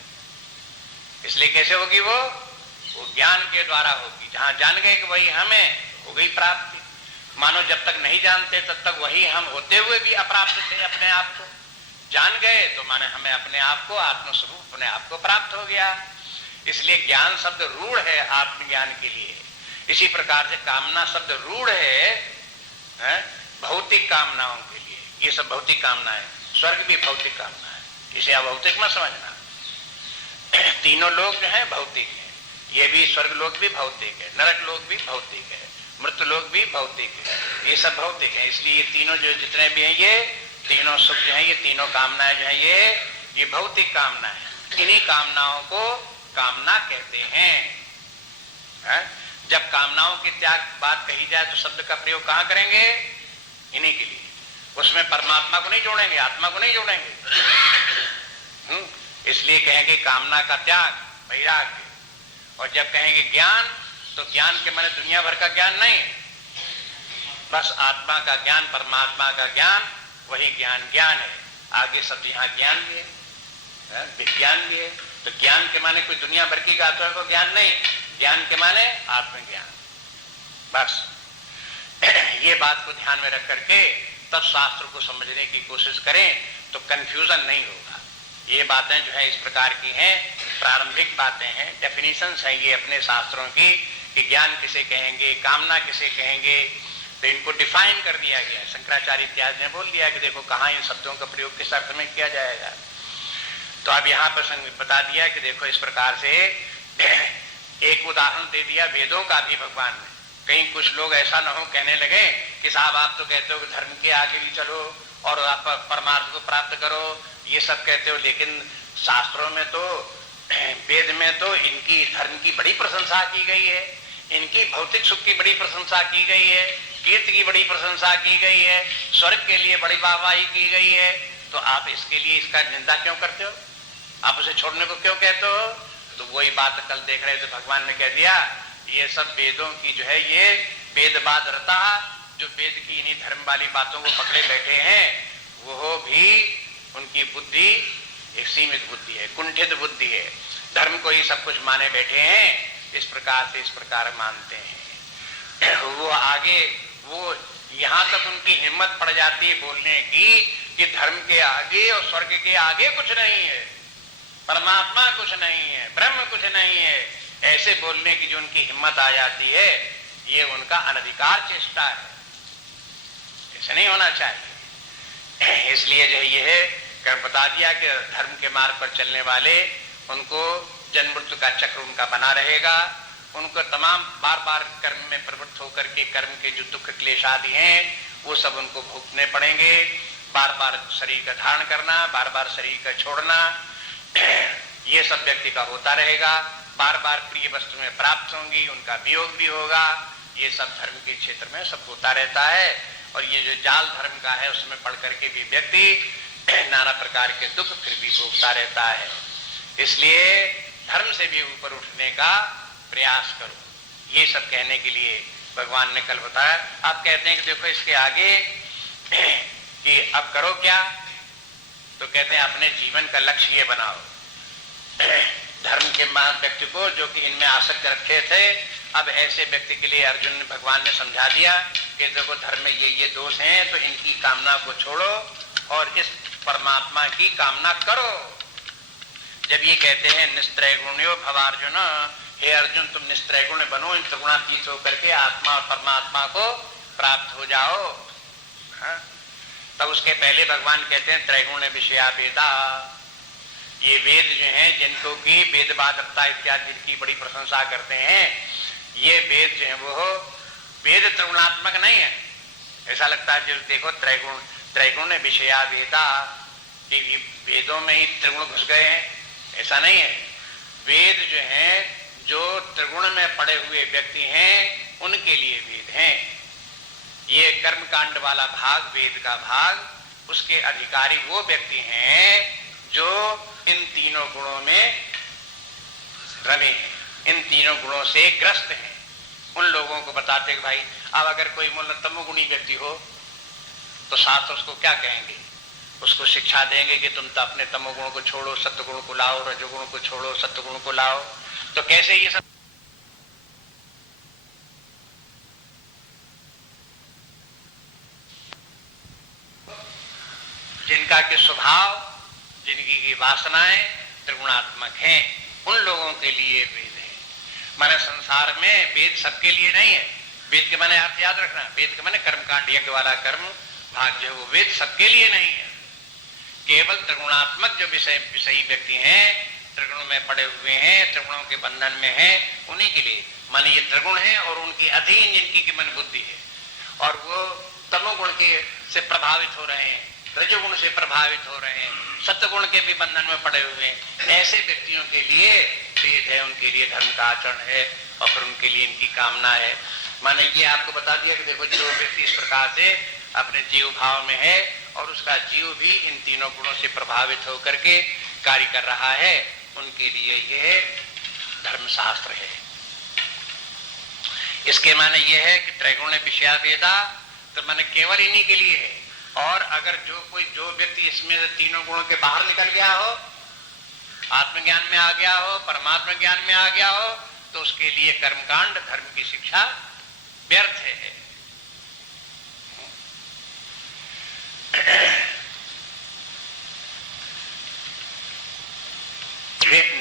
इसलिए कैसे होगी? वो ज्ञान के द्वारा होगी। जहां जान गए कि वही हमें, हो गई प्राप्ति। मानो जब तक नहीं जानते तब तक वही हम होते हुए भी अप्राप्त थे। अपने आप को जान गए तो माने हमें अपने आप को, आत्मस्वरूप अपने आप को प्राप्त हो गया। इसलिए ज्ञान शब्द रूढ़ है आत्मज्ञान के लिए। इसी प्रकार से कामना शब्द रूढ़ है भौतिक कामनाओं के लिए। ये सब भौतिक कामना है। स्वर्ग भी भौतिक कामना है, इसे अभौतिक मत समझना। तीनों लोग जो है भौतिक है, ये भी स्वर्ग लोग भी भौतिक है, नरक लोग भी भौतिक है, मृत्यु लोग भी भौतिक है, ये सब भौतिक है। इसलिए ये तीनों जो जितने भी हैं, ये तीनों सुख जो है, ये तीनों कामनाएं जो है, ये भौतिक कामना है। इन्हीं कामनाओं को कामना कहते हैं। जब कामनाओं की त्याग बात कही जाए तो शब्द का प्रयोग कहां करेंगे? इन्हीं के लिए। उसमें परमात्मा को नहीं जोड़ेंगे, आत्मा को नहीं जोड़ेंगे। इसलिए कहेंगे कामना का त्याग, वैराग्य। और जब कहेंगे ज्ञान, तो ज्ञान के माने दुनिया भर का ज्ञान नहीं, बस आत्मा का ज्ञान, परमात्मा का ज्ञान, वही ज्ञान ज्ञान है। आगे शब्द यहाँ ज्ञान भी है, विज्ञान भी है। तो ज्ञान के माने कोई दुनिया भर की बातों को ज्ञान नहीं, ज्ञान के माने आत्मज्ञान। बस ये बात को ध्यान में रख करके तब शास्त्र को समझने की कोशिश करें तो कंफ्यूजन नहीं होगा। ये बातें जो है इस प्रकार की हैं, प्रारंभिक बातें हैं, डेफिनेशंस हैं ये अपने शास्त्रों की, कि ज्ञान किसे कहेंगे, कामना किसे कहेंगे। तो इनको डिफाइन कर दिया गया है। शंकराचार्य इत्यादि ने बोल दिया कि देखो कहाँ इन शब्दों का प्रयोग किस अर्थ में किया जाएगा। तो अब यहाँ पर बता दिया कि देखो इस प्रकार से एक उदाहरण दे दिया वेदों का भी भगवान ने। कहीं कुछ लोग ऐसा न हो कहने लगे कि साहब आप तो कहते हो कि धर्म के आगे भी चलो और आप परमार्थ को प्राप्त करो, ये सब कहते हो, लेकिन शास्त्रों में तो, वेद में तो इनकी धर्म की बड़ी प्रशंसा की गई है, इनकी भौतिक सुख की बड़ी प्रशंसा की गई है, कीर्ति की बड़ी प्रशंसा की गई है, स्वर्ग के लिए बड़ी वाहवाही की गई है। तो आप इसके लिए इसका निंदा क्यों करते हो? आप उसे छोड़ने को क्यों कहते हो? तो वही बात कल देख रहे थे, भगवान ने कह दिया ये सब वेदों की जो है, ये वेदवाद रता, जो वेद की इन्हीं धर्म वाली बातों को पकड़े बैठे हैं, वो भी उनकी बुद्धि एक सीमित बुद्धि है, कुंठित बुद्धि है, धर्म को ही सब कुछ माने बैठे हैं। इस प्रकार से इस प्रकार मानते हैं। वो आगे, वो यहां तक उनकी हिम्मत पड़ जाती है बोलने की कि धर्म के आगे और स्वर्ग के आगे कुछ नहीं है, परमात्मा कुछ नहीं है, ब्रह्म कुछ नहीं है। ऐसे बोलने की जो उनकी हिम्मत आ जाती है, ये उनका अनधिकार चेष्टा है, ऐसे नहीं होना चाहिए। इसलिए जो ये है बता दिया कि धर्म के मार्ग पर चलने वाले उनको जन्म मृत्यु का चक्र उनका बना रहेगा। उनको तमाम बार बार कर्म में प्रवृत्त होकर के कर्म के जो दुख क्लेश आदि हैं वो सब उनको भुगतने पड़ेंगे। बार बार शरीर का धारण करना, बार बार शरीर का छोड़ना, ये सब व्यक्ति का होता रहेगा। बार बार प्रिय वस्तु में प्राप्त होंगी, उनका वियोग भी होगा। ये सब धर्म के क्षेत्र में सब होता रहता है। और ये जो जाल धर्म का है उसमें पढ़ करके भी व्यक्ति नाना प्रकार के दुख फिर भी भोगता रहता है। इसलिए धर्म से भी ऊपर उठने का प्रयास करो। ये सब कहने के लिए भगवान ने कल बताया। आप कहते हैं कि देखो इसके आगे कि अब करो क्या, तो कहते हैं अपने जीवन का लक्ष्य ये बनाओ। धर्म के मान व्यक्ति को जो कि इनमें आसक्त रखे थे, अब ऐसे व्यक्ति के लिए अर्जुन भगवान ने समझा दिया कि देखो धर्म में ये दोष हैं, तो इनकी कामना को छोड़ो और इस परमात्मा की कामना करो। जब ये कहते हैं निस्त्रैगुण्यो भवार्जुन, हे अर्जुन तुम निस्त्रैगुण्य बनो, इन त्रिगुणातीत होकर के आत्मा और परमात्मा को प्राप्त हो जाओ। हाँ? तब उसके पहले भगवान कहते हैं त्रैगुण्य विषया वेदा। ये वेद जो हैं जिनको की वेदवादकता इत्यादि की बड़ी प्रशंसा करते हैं, ये वेद जो है वो वेद त्रिगुणात्मक नहीं है। ऐसा लगता है जो देखो त्रैगुण्य विषया वेदा, कि वेदों में ही त्रिगुण घुस गए हैं, ऐसा नहीं है। वेद जो है जो त्रिगुण में पड़े हुए व्यक्ति हैं उनके लिए वेद हैं। ये कर्म कांड वाला भाग, वेद का भाग, उसके अधिकारी वो व्यक्ति हैं जो इन तीनों गुणों में रमे हैं, इन तीनों गुणों से ग्रस्त हैं। उन लोगों को बताते हैं भाई अब अगर कोई तमोगुणी व्यक्ति हो तो शास्त्र उसको क्या कहेंगे, उसको शिक्षा देंगे कि तुम तो अपने तमोगुण को छोड़ो, सत्वगुण को लाओ, रजोगुण को छोड़ो, सत्वगुण को लाओ। तो कैसे ये सब जिनका के स्वभाव, जिनकी की वासनाएं त्रिगुणात्मक हैं, उन लोगों के लिए वेद है। माने संसार में वेद सबके लिए नहीं है। वेद के माने अर्थ याद रखना, वेद के माने कर्मकांड यज्ञ वाला कर्म भाग जो है वो वेद सबके लिए नहीं है। केवल त्रिगुणात्मक जो विषयी व्यक्ति हैं, त्रिगुण में पड़े हुए हैं, त्रिगुणों के बंधन में हैं, उन्हीं के लिए। माने ये त्रिगुण है और उनके अधीन जिनकी की मन बुद्धि है और वो तमोगुण के से प्रभावित हो रहे हैं, रजोगुण से प्रभावित हो रहे हैं, सत्वगुण के भी बंधन में पड़े हुए हैं, ऐसे व्यक्तियों के लिए वेद है, उनके लिए धर्म का आचरण है और फिर उनके लिए इनकी कामना है। माने ये आपको बता दिया कि देखो जो व्यक्ति इस प्रकार से अपने जीव भाव में है और उसका जीव भी इन तीनों गुणों से प्रभावित होकर के कार्य कर रहा है, उनके लिए यह धर्मशास्त्र है। इसके माने यह है कि त्रैगुण्य विषया वेदा, तो माने केवल इन्हीं के लिए है। और अगर जो व्यक्ति इसमें से तीनों गुणों के बाहर निकल गया हो, आत्मज्ञान में आ गया हो, परमात्मा ज्ञान में आ गया हो, तो उसके लिए कर्मकांड, धर्म की शिक्षा व्यर्थ है।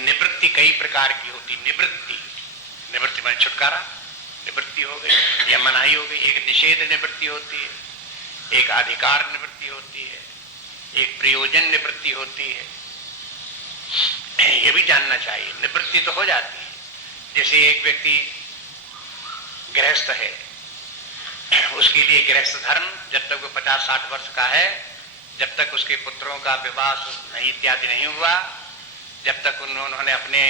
निवृत्ति कई प्रकार की होती। निवृत्ति माने छुटकारा, निवृत्ति हो गई या मनाही हो गई। एक निषेध निवृत्ति होती है, एक अधिकार निवृत्ति होती है, एक प्रयोजन निवृत्ति होती है। यह भी जानना चाहिए। निवृत्ति तो हो जाती है। जैसे एक व्यक्ति गृहस्थ है, उसके लिए गृहस्थ धर्म जब तक वो 50-60 वर्ष का है, जब तक उसके पुत्रों का विवाह नहीं इत्यादि नहीं हुआ, जब तक उन्होंने अपने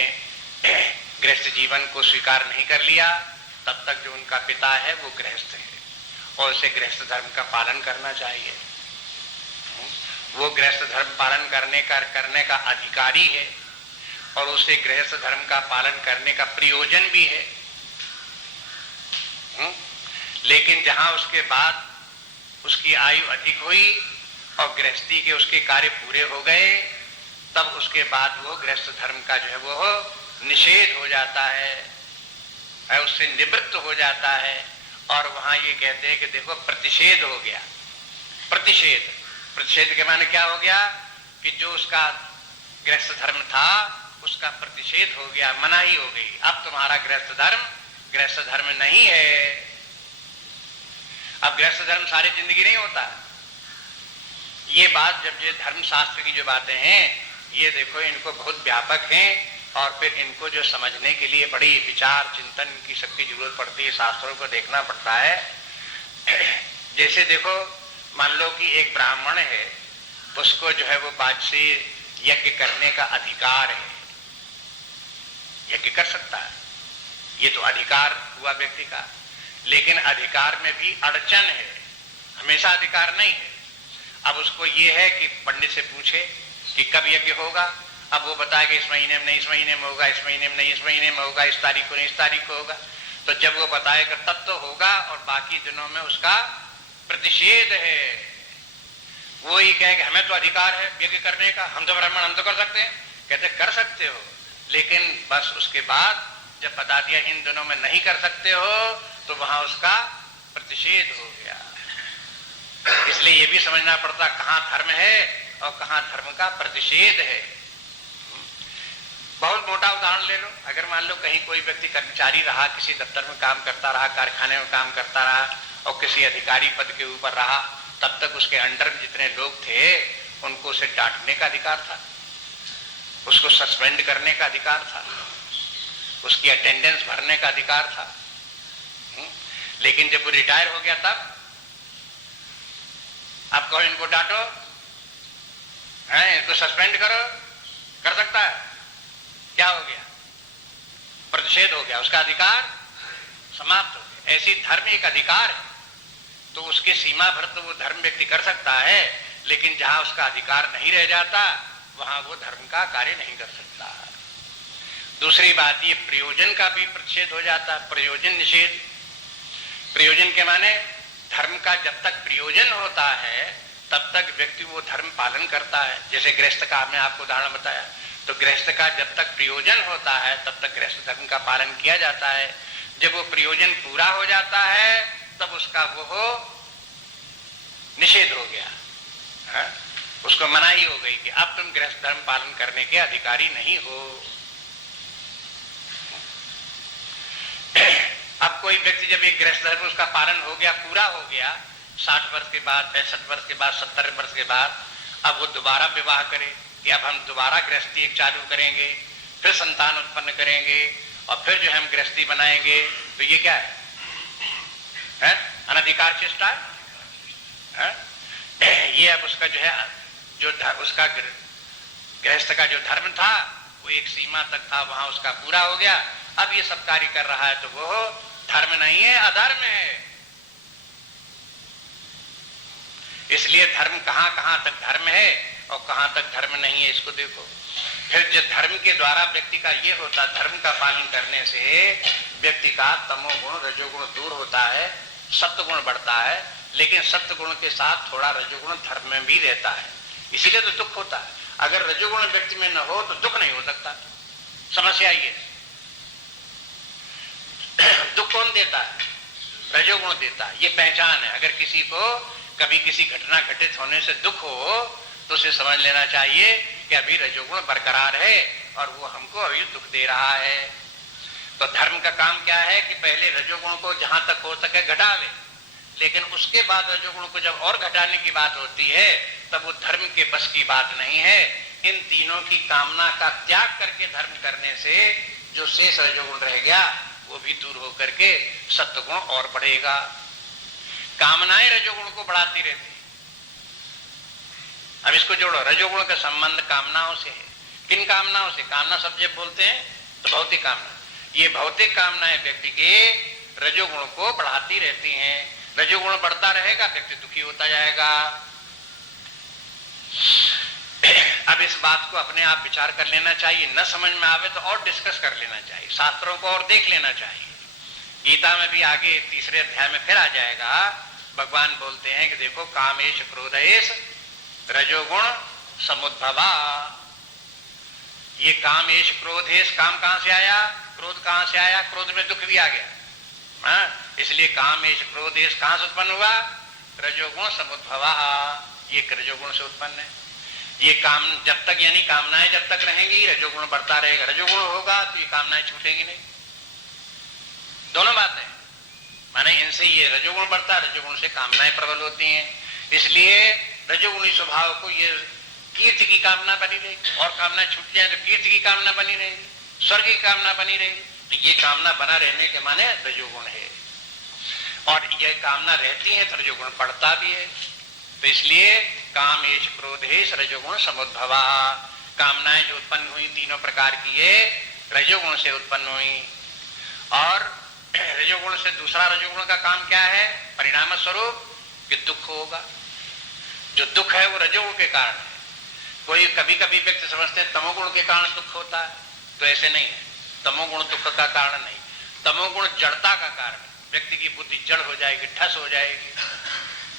गृहस्थ जीवन को स्वीकार नहीं कर लिया, तब तक जो उनका पिता है वो गृहस्थ है और उसे गृहस्थ धर्म का पालन करना चाहिए। वो गृहस्थ धर्म पालन करने का अधिकारी है और उसे गृहस्थ धर्म का पालन करने का प्रयोजन भी है। लेकिन जहां उसके बाद उसकी आयु अधिक हुई और गृहस्थी के उसके कार्य पूरे हो गए, तब उसके बाद वो गृहस्थ धर्म का जो है वो निषेध हो जाता है, उससे निवृत्त हो जाता है। और वहां ये कहते हैं कि देखो प्रतिषेध हो गया। प्रतिषेध के माने क्या हो गया कि जो उसका गृहस्थ धर्म था उसका प्रतिषेध हो गया, मनाही हो गई। अब तुम्हारा गृहस्थ धर्म नहीं है। अब गृहस्थ धर्म सारी जिंदगी नहीं होता। ये बात जब ये धर्म शास्त्र की जो बातें हैं, ये देखो इनको बहुत व्यापक हैं और फिर इनको जो समझने के लिए बड़ी विचार चिंतन की शक्ति जरूरत पड़ती है, शास्त्रों को देखना पड़ता है। जैसे देखो, मान लो कि एक ब्राह्मण है, उसको जो है वो वाजपेयी यज्ञ करने का अधिकार है, यज्ञ कर सकता है, ये तो अधिकार हुआ व्यक्ति का। लेकिन अधिकार में भी अड़चन है, हमेशा अधिकार नहीं है। अब उसको ये है कि पंडित से पूछे कि कब यज्ञ होगा। अब वो बताए कि इस महीने में नहीं, इस महीने में होगा, इस महीने में नहीं, इस महीने में होगा, इस तारीख को नहीं, इस तारीख को होगा। तो जब वो बताएगा तब तो होगा, और बाकी दिनों में उसका प्रतिषेध है। वो ही कहे कि हमें तो अधिकार है यज्ञ करने का, हम तो ब्राह्मण, हम तो कर सकते हैं। कहते कर सकते हो, लेकिन बस उसके बाद जब बता दिया इन दिनों में नहीं कर सकते हो, तो वहां उसका प्रतिषेध हो गया। इसलिए ये भी समझना पड़ता कहां धर्म है और कहां धर्म का प्रतिषेध है। बहुत मोटा उदाहरण ले लो, अगर मान लो कहीं कोई व्यक्ति कर्मचारी रहा, किसी दफ्तर में काम करता रहा, कारखाने में काम करता रहा और किसी अधिकारी पद के ऊपर रहा, तब तक उसके अंडर में जितने लोग थे उनको उसे डांटने का अधिकार था, उसको सस्पेंड करने का अधिकार था, उसकी अटेंडेंस भरने का अधिकार था। लेकिन जब वो रिटायर हो गया तब आप कहो इनको डांटो, इनको सस्पेंड करो, कर सकता है? क्या हो गया? प्रतिषेध हो गया, उसका अधिकार समाप्त हो गया। ऐसी धर्म एक अधिकार है, तो उसके सीमा भर तो वो धर्म व्यक्ति कर सकता है, लेकिन जहां उसका अधिकार नहीं रह जाता वहां वो धर्म का कार्य नहीं कर सकता। दूसरी बात, ये प्रयोजन का भी प्रतिषेध हो जाता, प्रयोजन निषेध। प्रयोजन के माने धर्म का जब तक प्रयोजन होता है तब तक व्यक्ति वो धर्म पालन करता है। जैसे गृहस्थ का मैं आपको उदाहरण बताया, तो गृहस्थ का जब तक प्रयोजन होता है तब तक गृहस्थ धर्म का पालन किया जाता है। जब वो प्रयोजन पूरा हो जाता है तब उसका वो निषेध हो गया, है? उसको मनाही हो गई कि अब तुम गृहस्थ धर्म पालन करने के अधिकारी नहीं हो। अब कोई व्यक्ति जब एक गृहस्थ धर्म उसका पालन हो गया, पूरा हो गया, 60 वर्ष के बाद, 65 वर्ष के बाद, 70 वर्ष के बाद, अब वो दोबारा विवाह करे कि अब हम दोबारा गृहस्थी एक चालू करेंगे, फिर संतान उत्पन्न करेंगे और फिर जो हम गृहस्थी बनाएंगे, तो ये क्या है? अनधिकार चेष्टा है। ये अब उसका जो है, जो उसका गृहस्थ का जो धर्म था वो एक सीमा तक था, वहां उसका पूरा हो गया। अब ये सब कार्य कर रहा है तो वो धर्म नहीं है, अधर्म है। इसलिए धर्म कहां कहां तक धर्म है और कहां तक धर्म नहीं है, इसको देखो। फिर जो धर्म के द्वारा व्यक्ति का ये होता, धर्म का पालन करने से व्यक्ति का तमोगुण रजोगुण दूर होता है, सत्वगुण बढ़ता है। लेकिन सत्वगुण के साथ थोड़ा रजोगुण धर्म में भी रहता है, इसीलिए तो दुख होता है। अगर रजोगुण व्यक्ति में न हो तो दुख नहीं हो सकता। समस्या ये दुख कौन देता है? रजोगुण देता है, ये पहचान है। अगर किसी को कभी किसी घटना घटित होने से दुख हो तो उसे समझ लेना चाहिए कि अभी रजोगुण बरकरार है और वो हमको अभी दुख दे रहा है। तो धर्म का काम क्या है कि पहले रजोगुण को जहां तक हो सके घटा ले, लेकिन उसके बाद रजोगुण को जब और घटाने की बात होती है तब वो धर्म के बस की बात नहीं है। इन तीनों की कामना का त्याग करके धर्म करने से जो शेष रजोगुण रह गया वो भी दूर होकर के सत्वगुण और बढ़ेगा। कामनाएं रजोगुण को बढ़ाती रहती। अब इसको जोड़ो, रजोगुण का संबंध कामनाओं से है। किन कामनाओं से? कामना शब्द जब बोलते हैं तो भौतिक कामना, ये भौतिक कामनाएं व्यक्ति के रजोगुण को बढ़ाती रहती हैं। रजोगुण बढ़ता रहेगा, व्यक्ति दुखी होता जाएगा। अब इस बात को अपने आप विचार कर लेना चाहिए, न समझ में आवे तो और डिस्कस कर लेना चाहिए, शास्त्रों को और देख लेना चाहिए। गीता में भी आगे 3रे अध्याय में फिर आ जाएगा, भगवान बोलते हैं कि देखो कामेश क्रोधेश रजोगुण समुद्भवा। ये कामेश क्रोधेश, काम कहां से आया? क्रोध कहां से आया? क्रोध में दुख भी आ गया। इसलिए कामेश क्रोधेश कहां से उत्पन्न हुआ? रजोगुण समुद्भवा, ये रजोगुण से उत्पन्न है। ये काम जब तक, यानी कामनाएं जब तक रहेंगी रजोगुण बढ़ता रहेगा। रजोगुण होगा तो ये कामनाएं छूटेंगी नहीं। दोनों बातें, माने इनसे ये रजोगुण बढ़ता, रजोगुण से कामनाएं प्रबल होती हैं। इसलिए रजोगुणी स्वभाव को ये कीर्ति की कामना बनी रहेगी, और कामना छूट जाए तो कीर्ति की कामना बनी रहेगी। स्वर्ग की कामना बनी रही, तो ये कामना बना रहने के माने रजोगुण है, और ये कामना रहती है तो रजोगुण पड़ता भी है। तो इसलिए कामेश क्रोधेश रजोगुण समुद्भवा, कामनाएं जो उत्पन्न हुई तीनों प्रकार की ये रजोगुण से उत्पन्न हुई। और रजोगुण से दूसरा रजोगुण का काम क्या है? परिणाम स्वरूप कि दुख होगा। जो दुख है वो रजोगुण के कारण है। कोई कभी कभी व्यक्ति समझते हैं तमोगुण के कारण दुख होता है, तो ऐसे नहीं है। तमोगुण दुख का कारण नहीं, तमोगुण जड़ता का कारण। व्यक्ति की बुद्धि जड़ हो जाएगी, ठस हो जाएगी,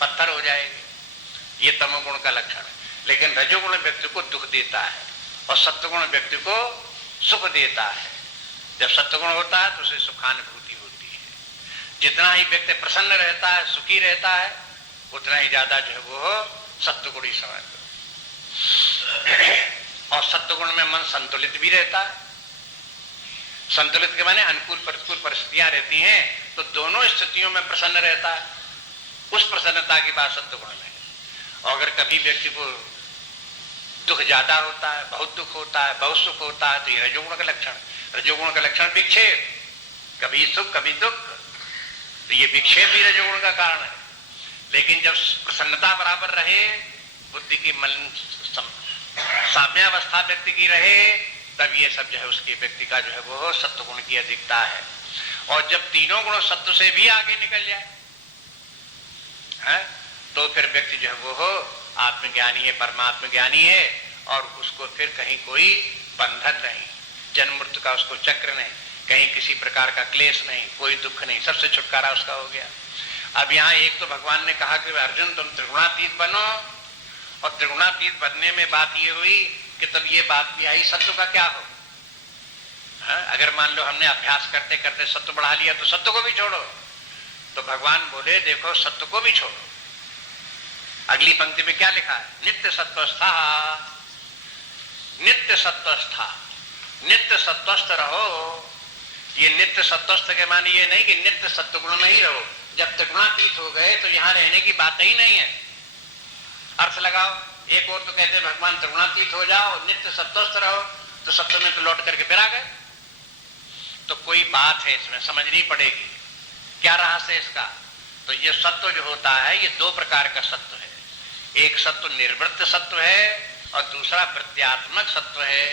पत्थर हो जाएगी, ये तमोगुण का लक्षण है। लेकिन रजोगुण व्यक्ति को दुख देता है और सत्वगुण व्यक्ति को सुख देता है। जब सत्वगुण होता है तो उसे सुखानुभूति होती है। जितना ही व्यक्ति प्रसन्न रहता है, सुखी रहता है, उतना ही ज्यादा जो है वो सत्वगुण ही समझ। और सत्वगुण में मन संतुलित भी रहता है। संतुलित के माने अनुकूल प्रतिकूल परिस्थितियां रहती हैं तो दोनों स्थितियों में प्रसन्न रहता है। उस प्रसन्नता की बात सत्वगुण में। और अगर कभी व्यक्ति को दुख ज्यादा होता है, बहुत दुख होता है, बहुत सुख होता है, तो ये रजोगुण का लक्षण। रजोगुण का लक्षण विक्षेप, कभी सुख कभी दुख, तो ये विक्षेप भी रजोगुण का कारण है। लेकिन जब प्रसन्नता बराबर रहे, बुद्धि की मन साम्यावस्था व्यक्ति की रहे, तब ये सब जो है उसके व्यक्ति का जो है वो सत्वगुण की अधिकता है। और जब तीनों गुण सत्व से भी आगे निकल जाए है, तो फिर व्यक्ति जो है वो आत्मज्ञानी है, परमात्म ज्ञानी है, और उसको फिर कहीं कोई बंधन नहीं, जन्म मृत्यु का उसको चक्र नहीं, कहीं किसी प्रकार का क्लेश नहीं, कोई दुख नहीं, सबसे छुटकारा उसका हो गया। अब यहाँ एक तो भगवान ने कहा कि अर्जुन तुम त्रिगुणातीत बनो, और त्रिगुणातीत बनने में बात ये हुई कि तब ये बात भी आई सत्व का क्या हो। अगर मान लो हमने अभ्यास करते करते सत्व बढ़ा लिया तो सत्व को भी छोड़ो, तो भगवान बोले देखो सत्व को भी छोड़ो। अगली पंक्ति में क्या लिखा है? नित्य सत्वस्था, नित्य सत्वस्था, नित्य सत्वस्थ रहो। ये नित्य सत्वस्थ के माने ये नहीं कि नित्य सत्वगुण में ही रहो। जब त्रिगुणातीत हो गए तो यहां रहने की बात ही नहीं है। अर्थ लगाओ, एक और तो कहते भगवान त्रिगुणातीत हो जाओ, नित्य सत्वस्थ रहो, तो सत्व में तो लौट करके फिर आ गए। तो कोई बात है इसमें समझनी पड़ेगी, क्या रहस्य है इसका? तो ये सत्व जो होता है ये दो प्रकार का सत्व है। एक सत्व निर्वृत्त सत्व है और दूसरा वृत्त्यात्मक सत्व है।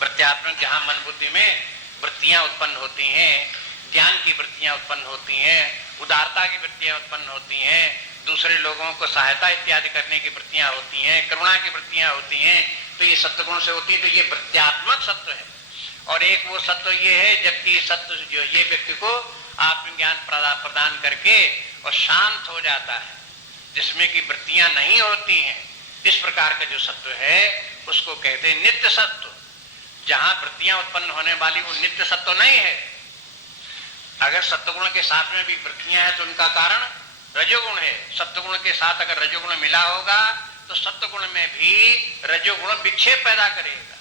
वृत्त्यात्मक जहां मन बुद्धि में वृत्तियां उत्पन्न होती हैं, ज्ञान की वृत्तियां उत्पन्न होती हैं, उदारता की वृत्तियां उत्पन्न होती हैं, दूसरे लोगों को सहायता इत्यादि करने की वृत्तियां होती हैं, करुणा की वृत्तियां होती हैं, तो ये सत्वगुण से होती है। तो ये वृत्त्यात्मक सत्व है। और एक वो सत्व ये है जबकि सत्व जो ये व्यक्ति को आत्मज्ञान प्रदान करके और शांत हो जाता है, जिसमें की वृत्तियां नहीं होती हैं। इस प्रकार का जो सत्व है उसको कहते हैं नित्य सत्व। जहां वृत्तियां उत्पन्न होने वाली वो नित्य सत्व नहीं है। अगर सत्वगुण के साथ में भी वृत्तियां हैं तो उनका कारण रजोगुण है। सत्वगुण के साथ अगर रजोगुण मिला होगा तो सत्वगुण में भी रजोगुण विक्षेप पैदा करेगा,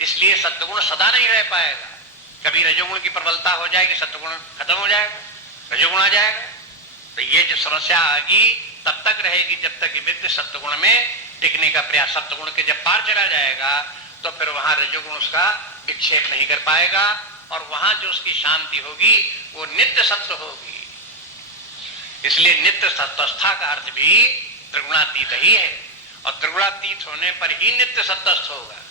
इसलिए सत्वगुण सदा नहीं रह पाएगा। कभी रजोगुण की प्रबलता हो जाएगी, सत्वगुण खत्म हो जाएगा, रजोगुण आ जाएगा। तो ये जो समस्या आएगी तब तक रहेगी जब तक व्यक्ति सत्वगुण में टिकने का प्रयास, सत्वगुण के जब पार चला जाएगा तो फिर वहां रजोगुण उसका विक्षेप नहीं कर पाएगा, और वहां जो उसकी शांति होगी वो नित्य सत्व होगी। इसलिए नित्य सत्वस्था का अर्थ भी त्रिगुणातीत ही है, और त्रिगुणातीत होने पर ही नित्य सत्वस्थ होगा।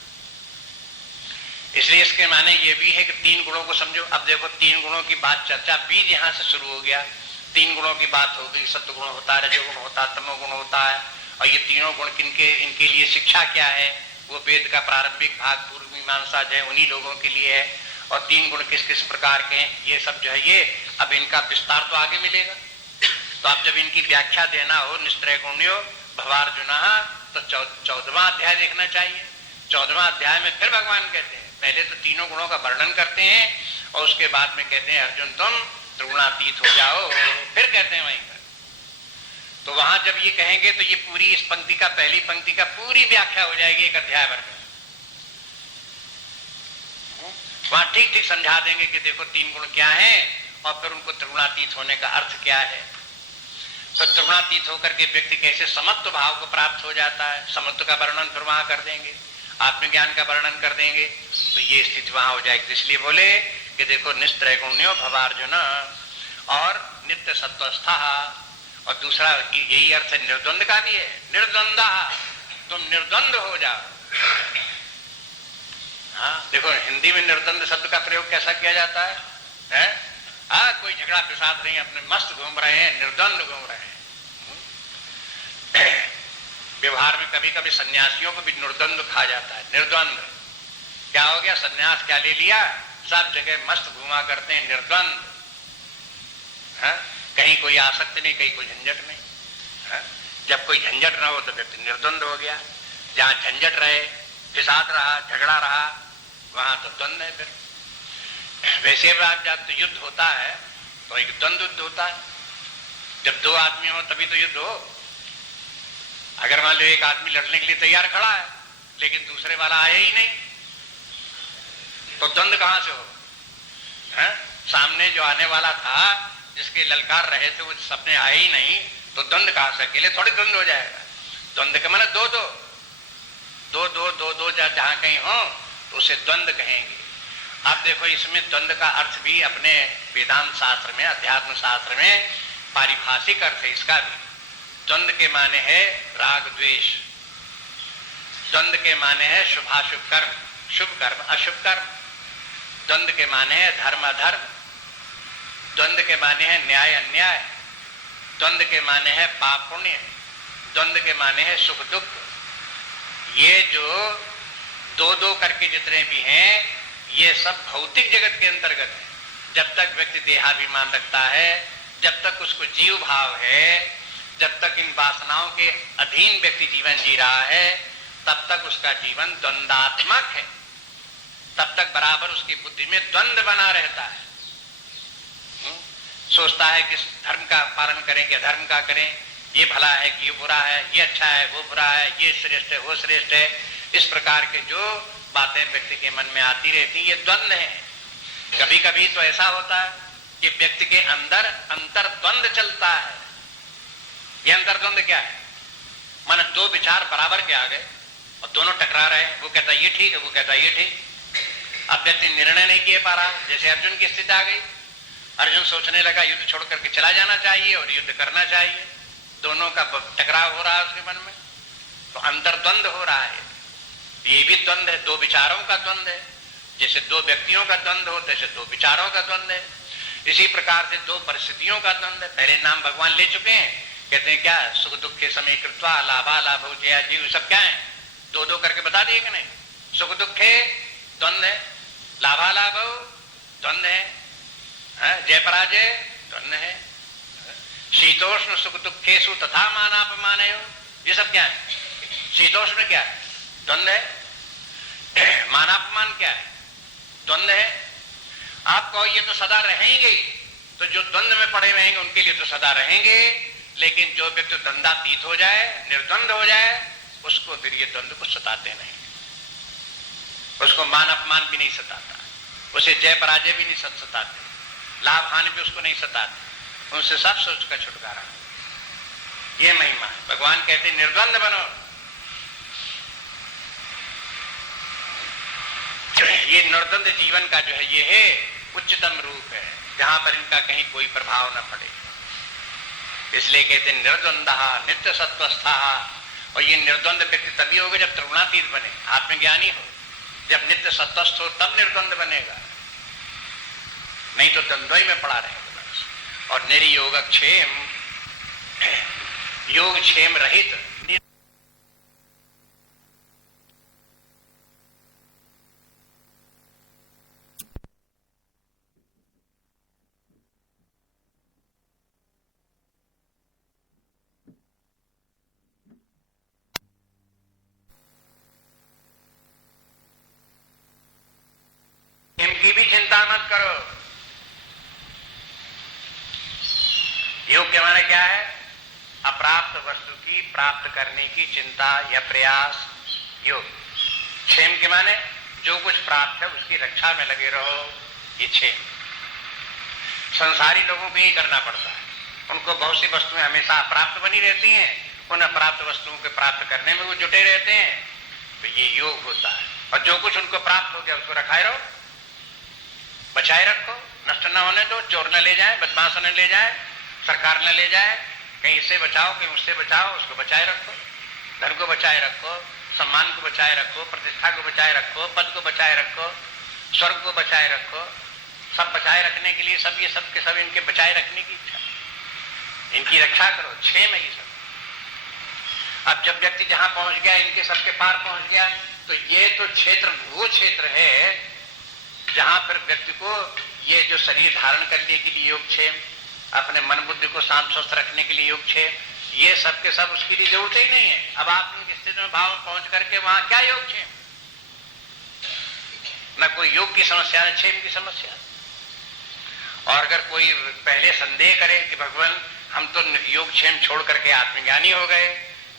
इसलिए इसके माने ये भी है कि तीन गुणों को समझो। अब देखो तीन गुणों की बात, चर्चा बीज यहां से शुरू हो गया। तीन गुणों की बात हो गई, सत्वगुण होता है, रजोगुण होता है, तमोगुण होता है। और ये तीनों गुण किनके, इनके लिए शिक्षा क्या है, वो वेद का प्रारंभिक भाग पूर्व मीमांसा जो है उन्हीं लोगों के लिए है। और तीन गुण किस किस प्रकार के हैं ये सब जो है ये अब इनका विस्तार तो आगे मिलेगा। तो आप जब इनकी व्याख्या देना हो निश्चय गुण्यो भवार्जुना, तो 14वां अध्याय देखना चाहिए। 14वां अध्याय में फिर भगवान कहते हैं, पहले तो तीनों गुणों का वर्णन करते हैं और उसके बाद में कहते हैं अर्जुन तुम त्रिगुणातीत हो जाओ, फिर कहते हैं वहीं पर। तो वहां जब ये कहेंगे तो ये पूरी इस पंक्ति का, पहली पंक्ति का पूरी व्याख्या हो जाएगी एक अध्याय भर में। वहां ठीक ठीक समझा देंगे कि देखो तीन गुण क्या हैं और फिर उनको त्रिगुणातीत होने का अर्थ क्या है। तो त्रिगुणातीत होकर के व्यक्ति कैसे समत्व भाव को प्राप्त हो जाता है, समत्व का वर्णन फिर वहां कर देंगे। आत्मज्ञान का वर्णन कर देंगे तो ये स्थिति वहां हो जाएगी। इसलिए बोले कि देखो निस्त्रैगुण्यो भवार्जुन और नित्य सत्वस्था, और दूसरा यही अर्थ निर्द्वंद का भी है, निर्द्वंदा, तुम निर्द्वंद हो जाओ। हाँ देखो हिंदी में निर्द्वंद शब्द का प्रयोग कैसा किया जाता है? हाँ कोई झगड़ा फिसाद नहीं, अपने मस्त घूम रहे हैं, निर्द्वंद घूम रहे हैं। व्यवहार में कभी कभी सन्यासियों को भी निर्द्वंद कहा जाता है। निर्द्वंद क्या हो गया? सन्यास क्या ले लिया? सब जगह मस्त घुमा करते हैं, निर्द्वंद। कहीं कोई आसक्ति नहीं, कहीं कोई झंझट नहीं। जब कोई झंझट ना हो तो व्यक्ति निर्द्वंद हो गया। जहां झंझट रहे, फिसाद रहा, झगड़ा रहा, वहां तो द्वंद है। फिर वैसे जब तो युद्ध होता है तो एक द्वंद युद्ध होता है। जब दो आदमी हो तभी तो युद्ध हो। अगर मान लो एक आदमी लड़ने के लिए तैयार खड़ा है लेकिन दूसरे वाला आया ही नहीं तो द्वंद कहां से हो? सामने जो आने वाला था, जिसके ललकार रहे थे, वो सबने आए ही नहीं तो द्वंद कहां से? अकेले थोड़ी द्वंद हो जाएगा। द्वंद के माने दो दो दो दो दो दो जहां कहीं हो तो उसे द्वंद कहेंगे। अब देखो इसमें द्वंद का अर्थ भी अपने वेदांत शास्त्र में, अध्यात्म शास्त्र में पारिभाषिक अर्थ है इसका भी। द्वंद के माने है राग द्वेष, द्वंद के माने है शुभाशुभ कर्म, शुभ कर्म अशुभ कर्म, द्वंद के माने है धर्म अधर्म, द्वंद के माने है न्याय अन्याय, द्वंद के माने है पाप पुण्य, द्वंद के माने है सुख दुख। ये जो दो दो करके जितने भी हैं ये सब भौतिक जगत के अंतर्गत है। जब तक व्यक्ति देहाभिमान रखता है, जब तक उसको जीव भाव है, जब तक इन वासनाओं के अधीन व्यक्ति जीवन जी रहा है, तब तक उसका जीवन द्वंद्वात्मक है। तब तक बराबर उसकी बुद्धि में द्वंद्व बना रहता है। सोचता है कि धर्म का पालन करें कि अधर्म का करें, ये भला है कि ये बुरा है, ये अच्छा है वो बुरा है, ये श्रेष्ठ है वो श्रेष्ठ है। इस प्रकार के जो बातें व्यक्ति के मन में आती रहती, ये द्वंद्व है। कभी कभी तो ऐसा होता है कि व्यक्ति के अंदर अंतर द्वंद्व चलता है। ये अंतर द्वंद्व क्या है? माने दो विचार बराबर के आ गए और दोनों टकरा रहे हैं। वो कहता है ये ठीक है, वो कहता है ये ठीक। अब व्यक्ति निर्णय नहीं किए पा रहा। जैसे अर्जुन की स्थिति आ गई, अर्जुन सोचने लगा युद्ध छोड़ करके चला जाना चाहिए और युद्ध करना चाहिए। दोनों का टकराव हो रहा है उसके मन में, तो अंतर द्वंद्व हो रहा है। ये भी द्वंद्व है, दो विचारों का द्वंद्व है। जैसे दो व्यक्तियों का द्वंद्व हो तैसे दो विचारों का द्वंद्व है। इसी प्रकार से दो परिस्थितियों का द्वंद्व है। पहले नाम भगवान ले चुके हैं, कहते हैं क्या? सुख दुख के समय कृत्वा लाभा लाभो जया जीव, सब क्या है? दो दो करके बता दिए कि नहीं? सुख दुख है द्वंद्व है, लाभा लाभो द्वंद्व है, जय पराजय द्वंद्व है, शीतोष्ण सुख दुखेषु तथा मानापमानयो, ये सब क्या है? शीतोष्ण क्या है? द्वंद्व है। मानापमान क्या है? द्वंद्व है। आप कहो ये तो सदा रहेंगे, तो जो द्वंद्व में पड़े रहेंगे उनके लिए तो सदा रहेंगे, लेकिन जो व्यक्ति द्वंद्वातीत हो जाए, निर्द्वंद हो जाए, उसको फिर ये द्वंद्व को सताते नहीं। उसको मान अपमान भी नहीं सताता, उसे जय पराजय भी नहीं सताते, लाभ हानि भी उसको नहीं सताते, उनसे सब सोच का छुटकारा। ये महिमा है। भगवान कहते निर्द्वंद बनो। ये निर्द्वंद जीवन का जो है ये है उच्चतम रूप है, जहां पर इनका कहीं कोई प्रभाव न पड़े। इसलिए कहते निर्द्वंदः नित्य सत्वस्थः। और ये निर्द्वंद व्यक्ति तभी होगा जब त्रिगुणातीत बने, आत्मज्ञानी हो। जब नित्य सत्वस्थ हो तब निर्द्वंद बनेगा, नहीं तो द्वंद्व में पड़ा रहेगा बस। और निर्योगक्षेम, योग क्षेम रहित, इनकी भी चिंता मत करो। योग के माने क्या है? अप्राप्त वस्तु की प्राप्त करने की चिंता या प्रयास, योग। क्षेम के माने जो कुछ प्राप्त है उसकी रक्षा में लगे रहो, ये क्षेम। संसारी लोगों को यही करना पड़ता है। उनको बहुत सी वस्तुएं हमेशा अप्राप्त बनी रहती हैं, उन अप्राप्त वस्तुओं के प्राप्त करने में वो जुटे रहते हैं। तो ये योग होता है। और जो कुछ उनको प्राप्त हो गया उसको रखाए रहो, बचाए रखो, नष्ट न होने दो, चोर न ले जाए, बदमाश न ले जाए, सरकार न ले जाए, कहीं इससे बचाओ कहीं उससे बचाओ, उसको बचाए रखो, धन को बचाए रखो, सम्मान को बचाए रखो, प्रतिष्ठा को बचाए रखो, पद को बचाए रखो, स्वर्ग को बचाए रखो, सब बचाए रखने के लिए सब ये सब के सब इनके बचाए रखने की इच्छा, इनकी रक्षा करो, क्षेम है ये सब। अब जब व्यक्ति जहां पहुंच गया, इनके सबके पार पहुंच गया, तो ये तो क्षेत्र वो क्षेत्र है जहां पर व्यक्ति को ये जो शरीर धारण करने के लिए योगक्षेम, अपने मन बुद्धि को शांत स्वस्थ रखने के लिए योगक्षेम, ये सब के सब उसके लिए जरूरत ही नहीं है। अब आप उनकी स्थिति में भाव पहुंच करके वहां क्या योगक्षेम, न कोई योग की समस्या न क्षेम की समस्या। और अगर कोई पहले संदेह करे कि भगवान हम तो योगक्षेम छोड़ करके आत्मज्ञानी हो गए,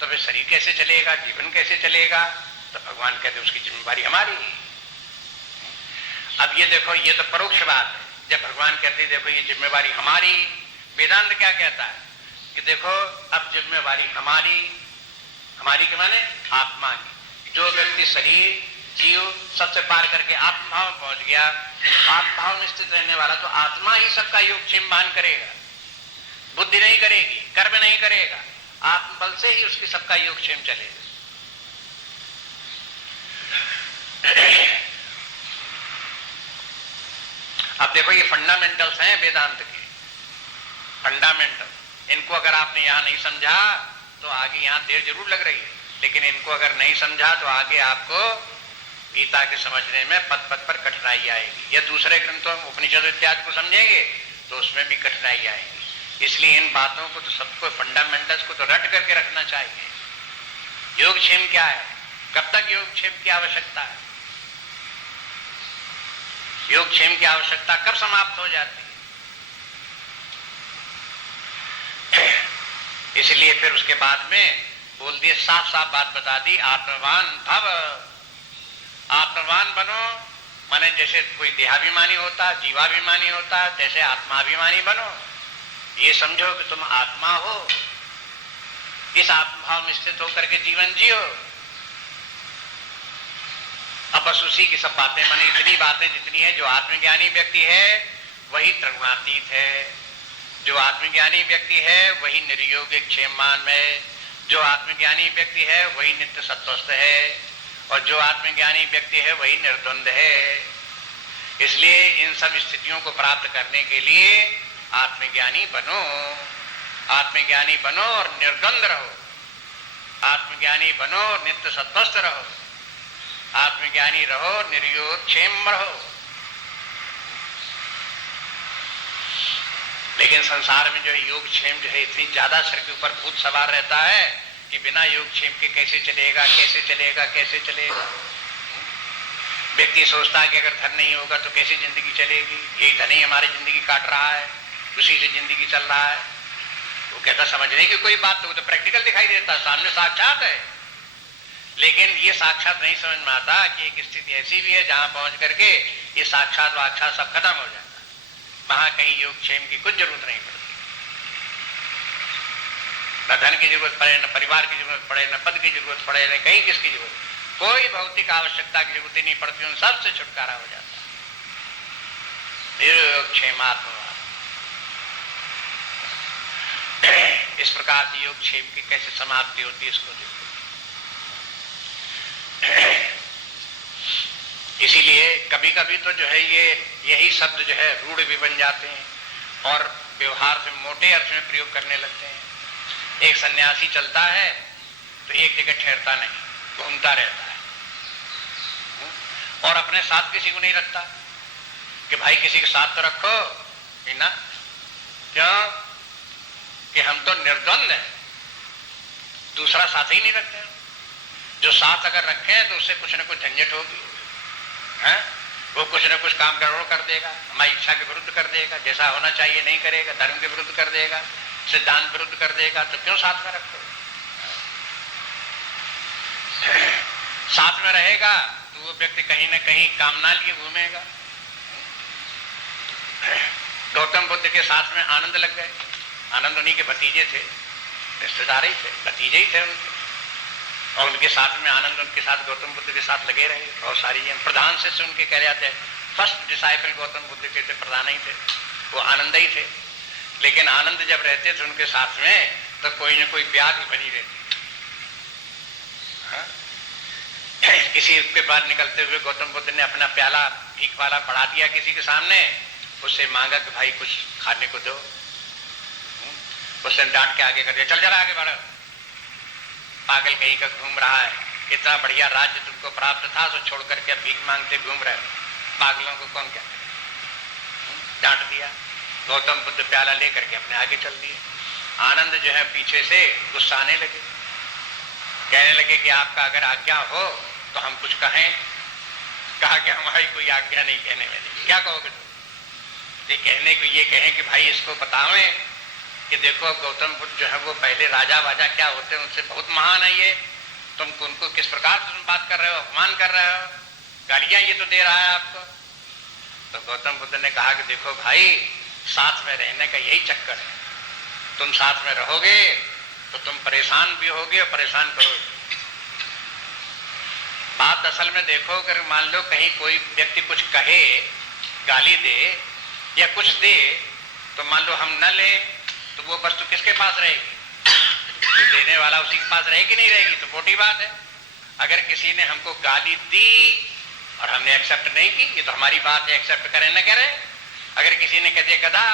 तो फिर शरीर कैसे चलेगा, जीवन कैसे चलेगा, तो भगवान कहते उसकी जिम्मेवारी हमारी है। अब ये देखो, ये तो परोक्ष बात है। जब भगवान कहते देखो ये जिम्मेवारी हमारी, वेदांत क्या कहता है कि देखो अब जिम्मेवारी हमारी, हमारी के माने आत्मा की। जो व्यक्ति शरीर जीव सबसे पार करके आत्मभाव में पहुंच गया, आत्मभाव में स्थित रहने वाला, तो आत्मा ही सबका योगक्षेम भान करेगा, बुद्धि नहीं करेगी, कर्म नहीं करेगा, आत्मबल से ही उसकी सबका योगक्षेम चलेगा। अब देखो ये फंडामेंटल्स हैं वेदांत के, फंडामेंटल। इनको अगर आपने यहां नहीं समझा तो आगे यहां देर जरूर लग रही है, लेकिन इनको अगर नहीं समझा तो आगे आपको गीता के समझने में पद पद पर कठिनाई आएगी। या दूसरे ग्रंथों उपनिषद इत्यादि को समझेंगे तो उसमें भी कठिनाई आएगी। इसलिए इन बातों को तो सबको, फंडामेंटल्स को तो रट करके रखना चाहिए। योगक्षेम क्या है, कब तक योगक्षेम की आवश्यकता है, योगक्षेम की आवश्यकता कब समाप्त हो जाती है। इसलिए फिर उसके बाद में बोल दिए, साफ साफ बात बता दी, आत्मवान भव, आत्मवान बनो, माने जैसे कोई देहाभिमानी होता, जीवाभिमानी होता, जैसे आत्माभिमानी बनो। ये समझो कि तुम आत्मा हो, इस आत्मभाव में स्थित होकर के जीवन जियो। अब बस उसी की सब बातें, माने इतनी बातें जितनी है, जो आत्मज्ञानी व्यक्ति है वही त्रिगुणातीत है, जो आत्मज्ञानी व्यक्ति है वही निर्योगिक क्षेममान में, जो आत्मज्ञानी व्यक्ति है वही नित्य सत्वस्थ है, और जो आत्मज्ञानी व्यक्ति है वही निर्द्वंद है। इसलिए इन सब स्थितियों को प्राप्त करने के लिए आत्मज्ञानी बनो, आत्मज्ञानी बनो और निर्द्वंद रहो, आत्मज्ञानी बनो और नित्य सत्वस्थ रहो, आत्मज्ञानी रहो, निर्योग क्षेम रहो। लेकिन संसार में जो है योग क्षेम जो है इतनी ज्यादा सिर के ऊपर भूत सवार रहता है कि बिना योग क्षेम के कैसे चलेगा, कैसे चलेगा, कैसे चलेगा। व्यक्ति सोचता है कि अगर धन नहीं होगा तो कैसे जिंदगी चलेगी, यही धन ही हमारी जिंदगी काट रहा है, उसी से जिंदगी चल रहा है। वो कहता समझने की कोई बात, तो प्रैक्टिकल दिखाई देता, सामने साक्षात है, लेकिन ये साक्षात नहीं समझ में आता कि एक स्थिति ऐसी भी है जहां पहुंच करके ये साक्षात वाक्षात सब खत्म हो जाता, वहां कहीं योगक्षेम की कुछ जरूरत नहीं पड़ती, न धन की जरूरत पड़े, न परिवार की जरूरत पड़े, न पद की जरूरत पड़े, न कहीं किसकी जरूरत, कोई भौतिक आवश्यकता की जरूरत ही नहीं पड़ती, उन सबसे छुटकारा हो जाता है। योगक्षेमात्मा इस प्रकार से योगक्षेम की कैसे समाप्ति होती है इसको देखो। इसीलिए कभी कभी तो जो है ये यही शब्द जो है रूढ़ भी बन जाते हैं और व्यवहार से मोटे अर्थ में प्रयोग करने लगते हैं। एक सन्यासी चलता है तो एक जगह ठहरता नहीं, घूमता रहता है और अपने साथ किसी को नहीं रखता कि भाई किसी के साथ तो रखो ना, क्यों कि हम तो निर्द्वंद हैं, दूसरा साथ ही नहीं रखते। जो साथ अगर रखे तो उससे कुछ न कुछ झंझट होगी, है? वो कुछ न कुछ काम गड़बड़ कर देगा, हमारी इच्छा के विरुद्ध कर देगा, जैसा होना चाहिए नहीं करेगा, धर्म के विरुद्ध कर देगा, सिद्धांत विरुद्ध कर देगा, तो क्यों साथ में रखो। साथ में रहेगा तो वो व्यक्ति कहीं न कहीं कामना लिए घूमेगा। गौतम बुद्ध के साथ में आनंद लग गए, आनंद उन्हीं के भतीजे थे, रिश्तेदार ही थे, भतीजे ही थे उनके, और उनके साथ में आनंद उनके साथ गौतम बुद्ध के साथ लगे रहे। बहुत सारी प्रधान शिष्य उनके कह जाते हैं, फर्स्ट डिसाइपल गौतम बुद्ध के थे, प्रधान ही थे, वो आनंद ही थे। लेकिन आनंद जब रहते थे उनके साथ में तो कोई न कोई व्याधि बनी रहती। किसी के पास निकलते हुए गौतम बुद्ध ने अपना प्याला भीख वाला बढ़ा दिया किसी के सामने, उससे मांगा कि भाई कुछ खाने को दो। उसने डांट के आगे कर दिया, चल जरा आगे बढ़ो, पागल कहीं का घूम रहा है, इतना बढ़िया राज्य तुमको प्राप्त था तो छोड़ करके अब भीख मांगते घूम रहे हो, पागलों को कौन क्या। डांट दिया। गौतम बुद्ध प्याला लेकर के अपने आगे चल दिए। आनंद जो है पीछे से गुस्साने लगे, कहने लगे कि आपका अगर आज्ञा हो तो हम कुछ कहें। कहा कि हमारी कोई आज्ञा नहीं कहने वाली। क्या कहोगे तुम? ये कहने को ये कहें कि भाई इसको बतावें कि देखो गौतम बुद्ध जो है वो पहले राजा वाजा क्या होते हैं उनसे बहुत महान है, ये तुम उनको किस प्रकार से तुम बात कर रहे हो, अपमान कर रहे हो, गालियां ये तो दे रहा है आपको। तो गौतम बुद्ध ने कहा कि देखो भाई, साथ में रहने का यही चक्कर है, तुम साथ में रहोगे तो तुम परेशान भी होगे और परेशान करोगे। बात असल में देखो, अगर मान लो कहीं कोई व्यक्ति कुछ कहे, गाली दे या कुछ दे, तो मान लो हम न ले तो वो वस्तु किसके पास रहेगी? जो देने वाला उसी के पास रहेगी नहीं रहेगी, तो मोटी बात है। अगर किसी ने हमको गाली दी और हमने एक्सेप्ट नहीं की, ये तो हमारी बात है, एक्सेप्ट करें न करें। अगर किसी ने कह दिया गधा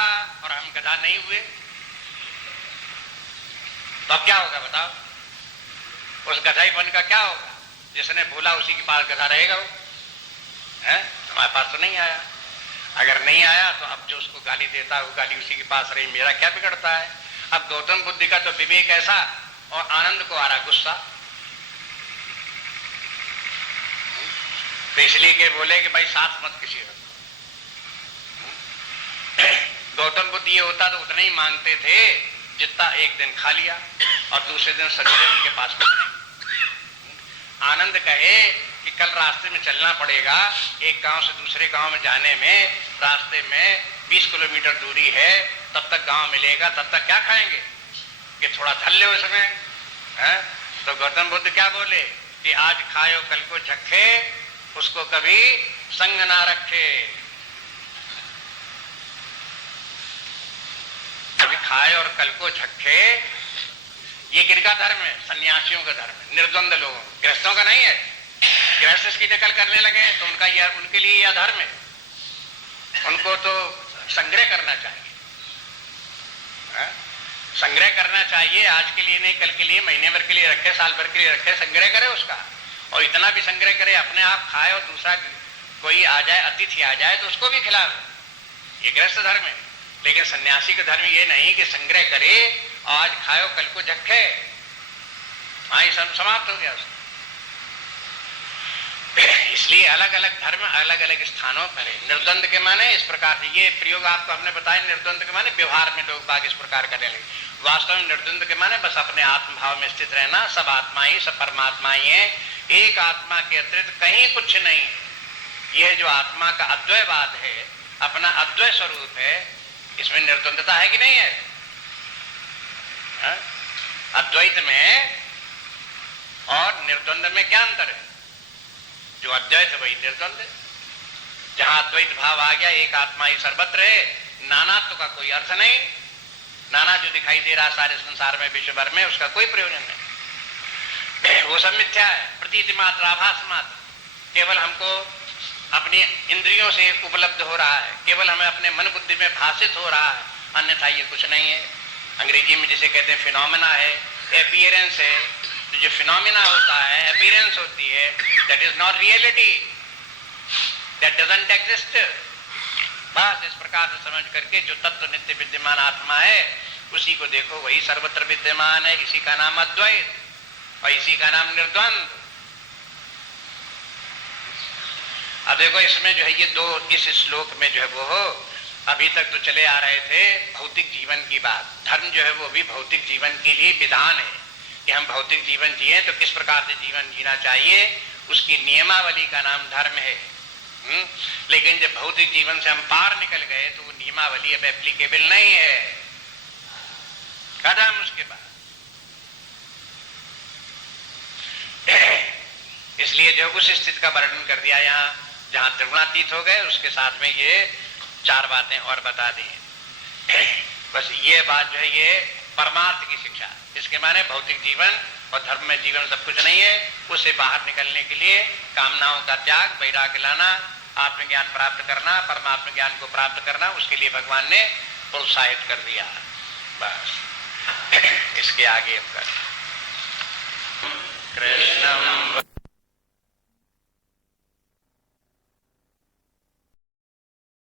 और हम गधा नहीं हुए तो अब क्या होगा बताओ? उस गधाईपन का क्या होगा? जिसने बोला उसी के पास गधा रहेगा वो है, हमारे पास तो नहीं आया। अगर नहीं आया तो अब जो उसको गाली देता है वो गाली उसी के पास रही, मेरा क्या बिगड़ता है? अब गौतम बुद्ध का तो विवेक ऐसा और आनंद को आ रहा गुस्सा, तो इसलिए के बोले कि भाई साथ मत किसी रखो। गौतम बुद्ध ये होता तो उतना ही मांगते थे जितना एक दिन खा लिया और दूसरे दिन सवेरे उनके पास कुछ नहीं। आनंद कहे कि कल रास्ते में चलना पड़ेगा, एक गांव से दूसरे गांव में जाने में रास्ते में 20 किलोमीटर दूरी है, तब तक गांव मिलेगा, तब तक क्या खाएंगे कि थोड़ा धल ले उसमें है? तो गौतम बुद्ध क्या बोले कि आज खाए कल को झक्खे, उसको कभी संग ना रखे। कभी खाए और कल को झक्खे, ये किनका धर्म है? सन्यासियों का धर्म है, निर्द्वंद लोगों, गृहस्थों का नहीं है। गृहस्थ इसकी नकल करने लगे तो उनके लिए यह धर्म है। उनको तो संग्रह करना चाहिए, संग्रह करना चाहिए, आज के लिए नहीं, कल के लिए, महीने भर के लिए रखे, साल भर के लिए रखे, संग्रह करे उसका, और इतना भी संग्रह करे अपने आप खाए और दूसरा कोई आ जाए, अतिथि आ जाए तो उसको भी खिलाए। ये गृहस्थ धर्म है। लेकिन सन्यासी का धर्म ये नहीं कि संग्रह करे, आज खाओ कल को झक्खे, हाँ समाप्त हो गया उसका। इसलिए अलग अलग धर्म अलग अलग स्थानों पर है। निर्द्वंद के माने इस प्रकार से, ये प्रयोग आपको हमने बताया, निर्द्वंद के माने व्यवहार में लोग बाग इस प्रकार करने लगे। वास्तव में निर्द्वंद के माने बस अपने आत्म भाव में स्थित रहना, सब आत्मा ही, सब परमात्मा ही है, एक आत्मा के अतिरिक्त कहीं कुछ नहीं। यह जो आत्मा का अद्वैतवाद है, अपना अद्वैत स्वरूप है, इसमें निर्द्वंदता है कि नहीं है? अद्वैत में और निर्द्वंद में क्या अंतर है? जो अद्वैत है वही निर्द्वंद है। जहां अद्वैत भाव आ गया, एक आत्मा ही सर्वत्र है, नानात्व का कोई अर्थ नहीं। नाना जो दिखाई दे रहा सारे संसार में, विश्व भर में, उसका कोई प्रयोजन नहीं, वो सब मिथ्या है, प्रतीति मात्र, आभास मात्र, केवल हमको अपनी इंद्रियों से उपलब्ध हो रहा है, केवल हमें अपने मन बुद्धि में भाषित हो रहा है, अन्यथा ये कुछ नहीं है। अंग्रेजी में जिसे कहते हैं फिनोमेना है, अपीयरेंस है। तो जो फिनोमेना होता है, अपीयरेंस होती है, that is not reality, that doesn't exist. बस इस प्रकार से समझ करके जो तत्व नित्य विद्यमान आत्मा है उसी को देखो, वही सर्वत्र विद्यमान है। इसी का नाम अद्वैत और इसी का नाम निर्द्वंद। अब देखो इसमें जो है ये दो, इस श्लोक में जो है वो हो, अभी तक तो चले आ रहे थे भौतिक जीवन की बात। धर्म जो है वो भी भौतिक जीवन के लिए विधान है कि हम भौतिक जीवन जिए तो किस प्रकार से जीवन जीना चाहिए, उसकी नियमावली का नाम धर्म है। लेकिन जब भौतिक जीवन से हम पार निकल गए तो वो नियमावली अब एप्लीकेबल नहीं है। कदम उसके बाद इसलिए जो उस स्थिति का वर्णन कर दिया यहाँ, जहां त्रिगुणातीत हो गए, उसके साथ में ये 4 बातें और बता दी। बस ये बात जो है ये परमार्थ की शिक्षा, इसके माने भौतिक जीवन और धर्म में जीवन सब कुछ नहीं है। उससे बाहर निकलने के लिए कामनाओं का त्याग, वैराग्य लाना, आत्मज्ञान प्राप्त करना, परमात्मा ज्ञान को प्राप्त करना, उसके लिए भगवान ने प्रोत्साहित कर दिया। बस इसके आगे अब कर कृष्णम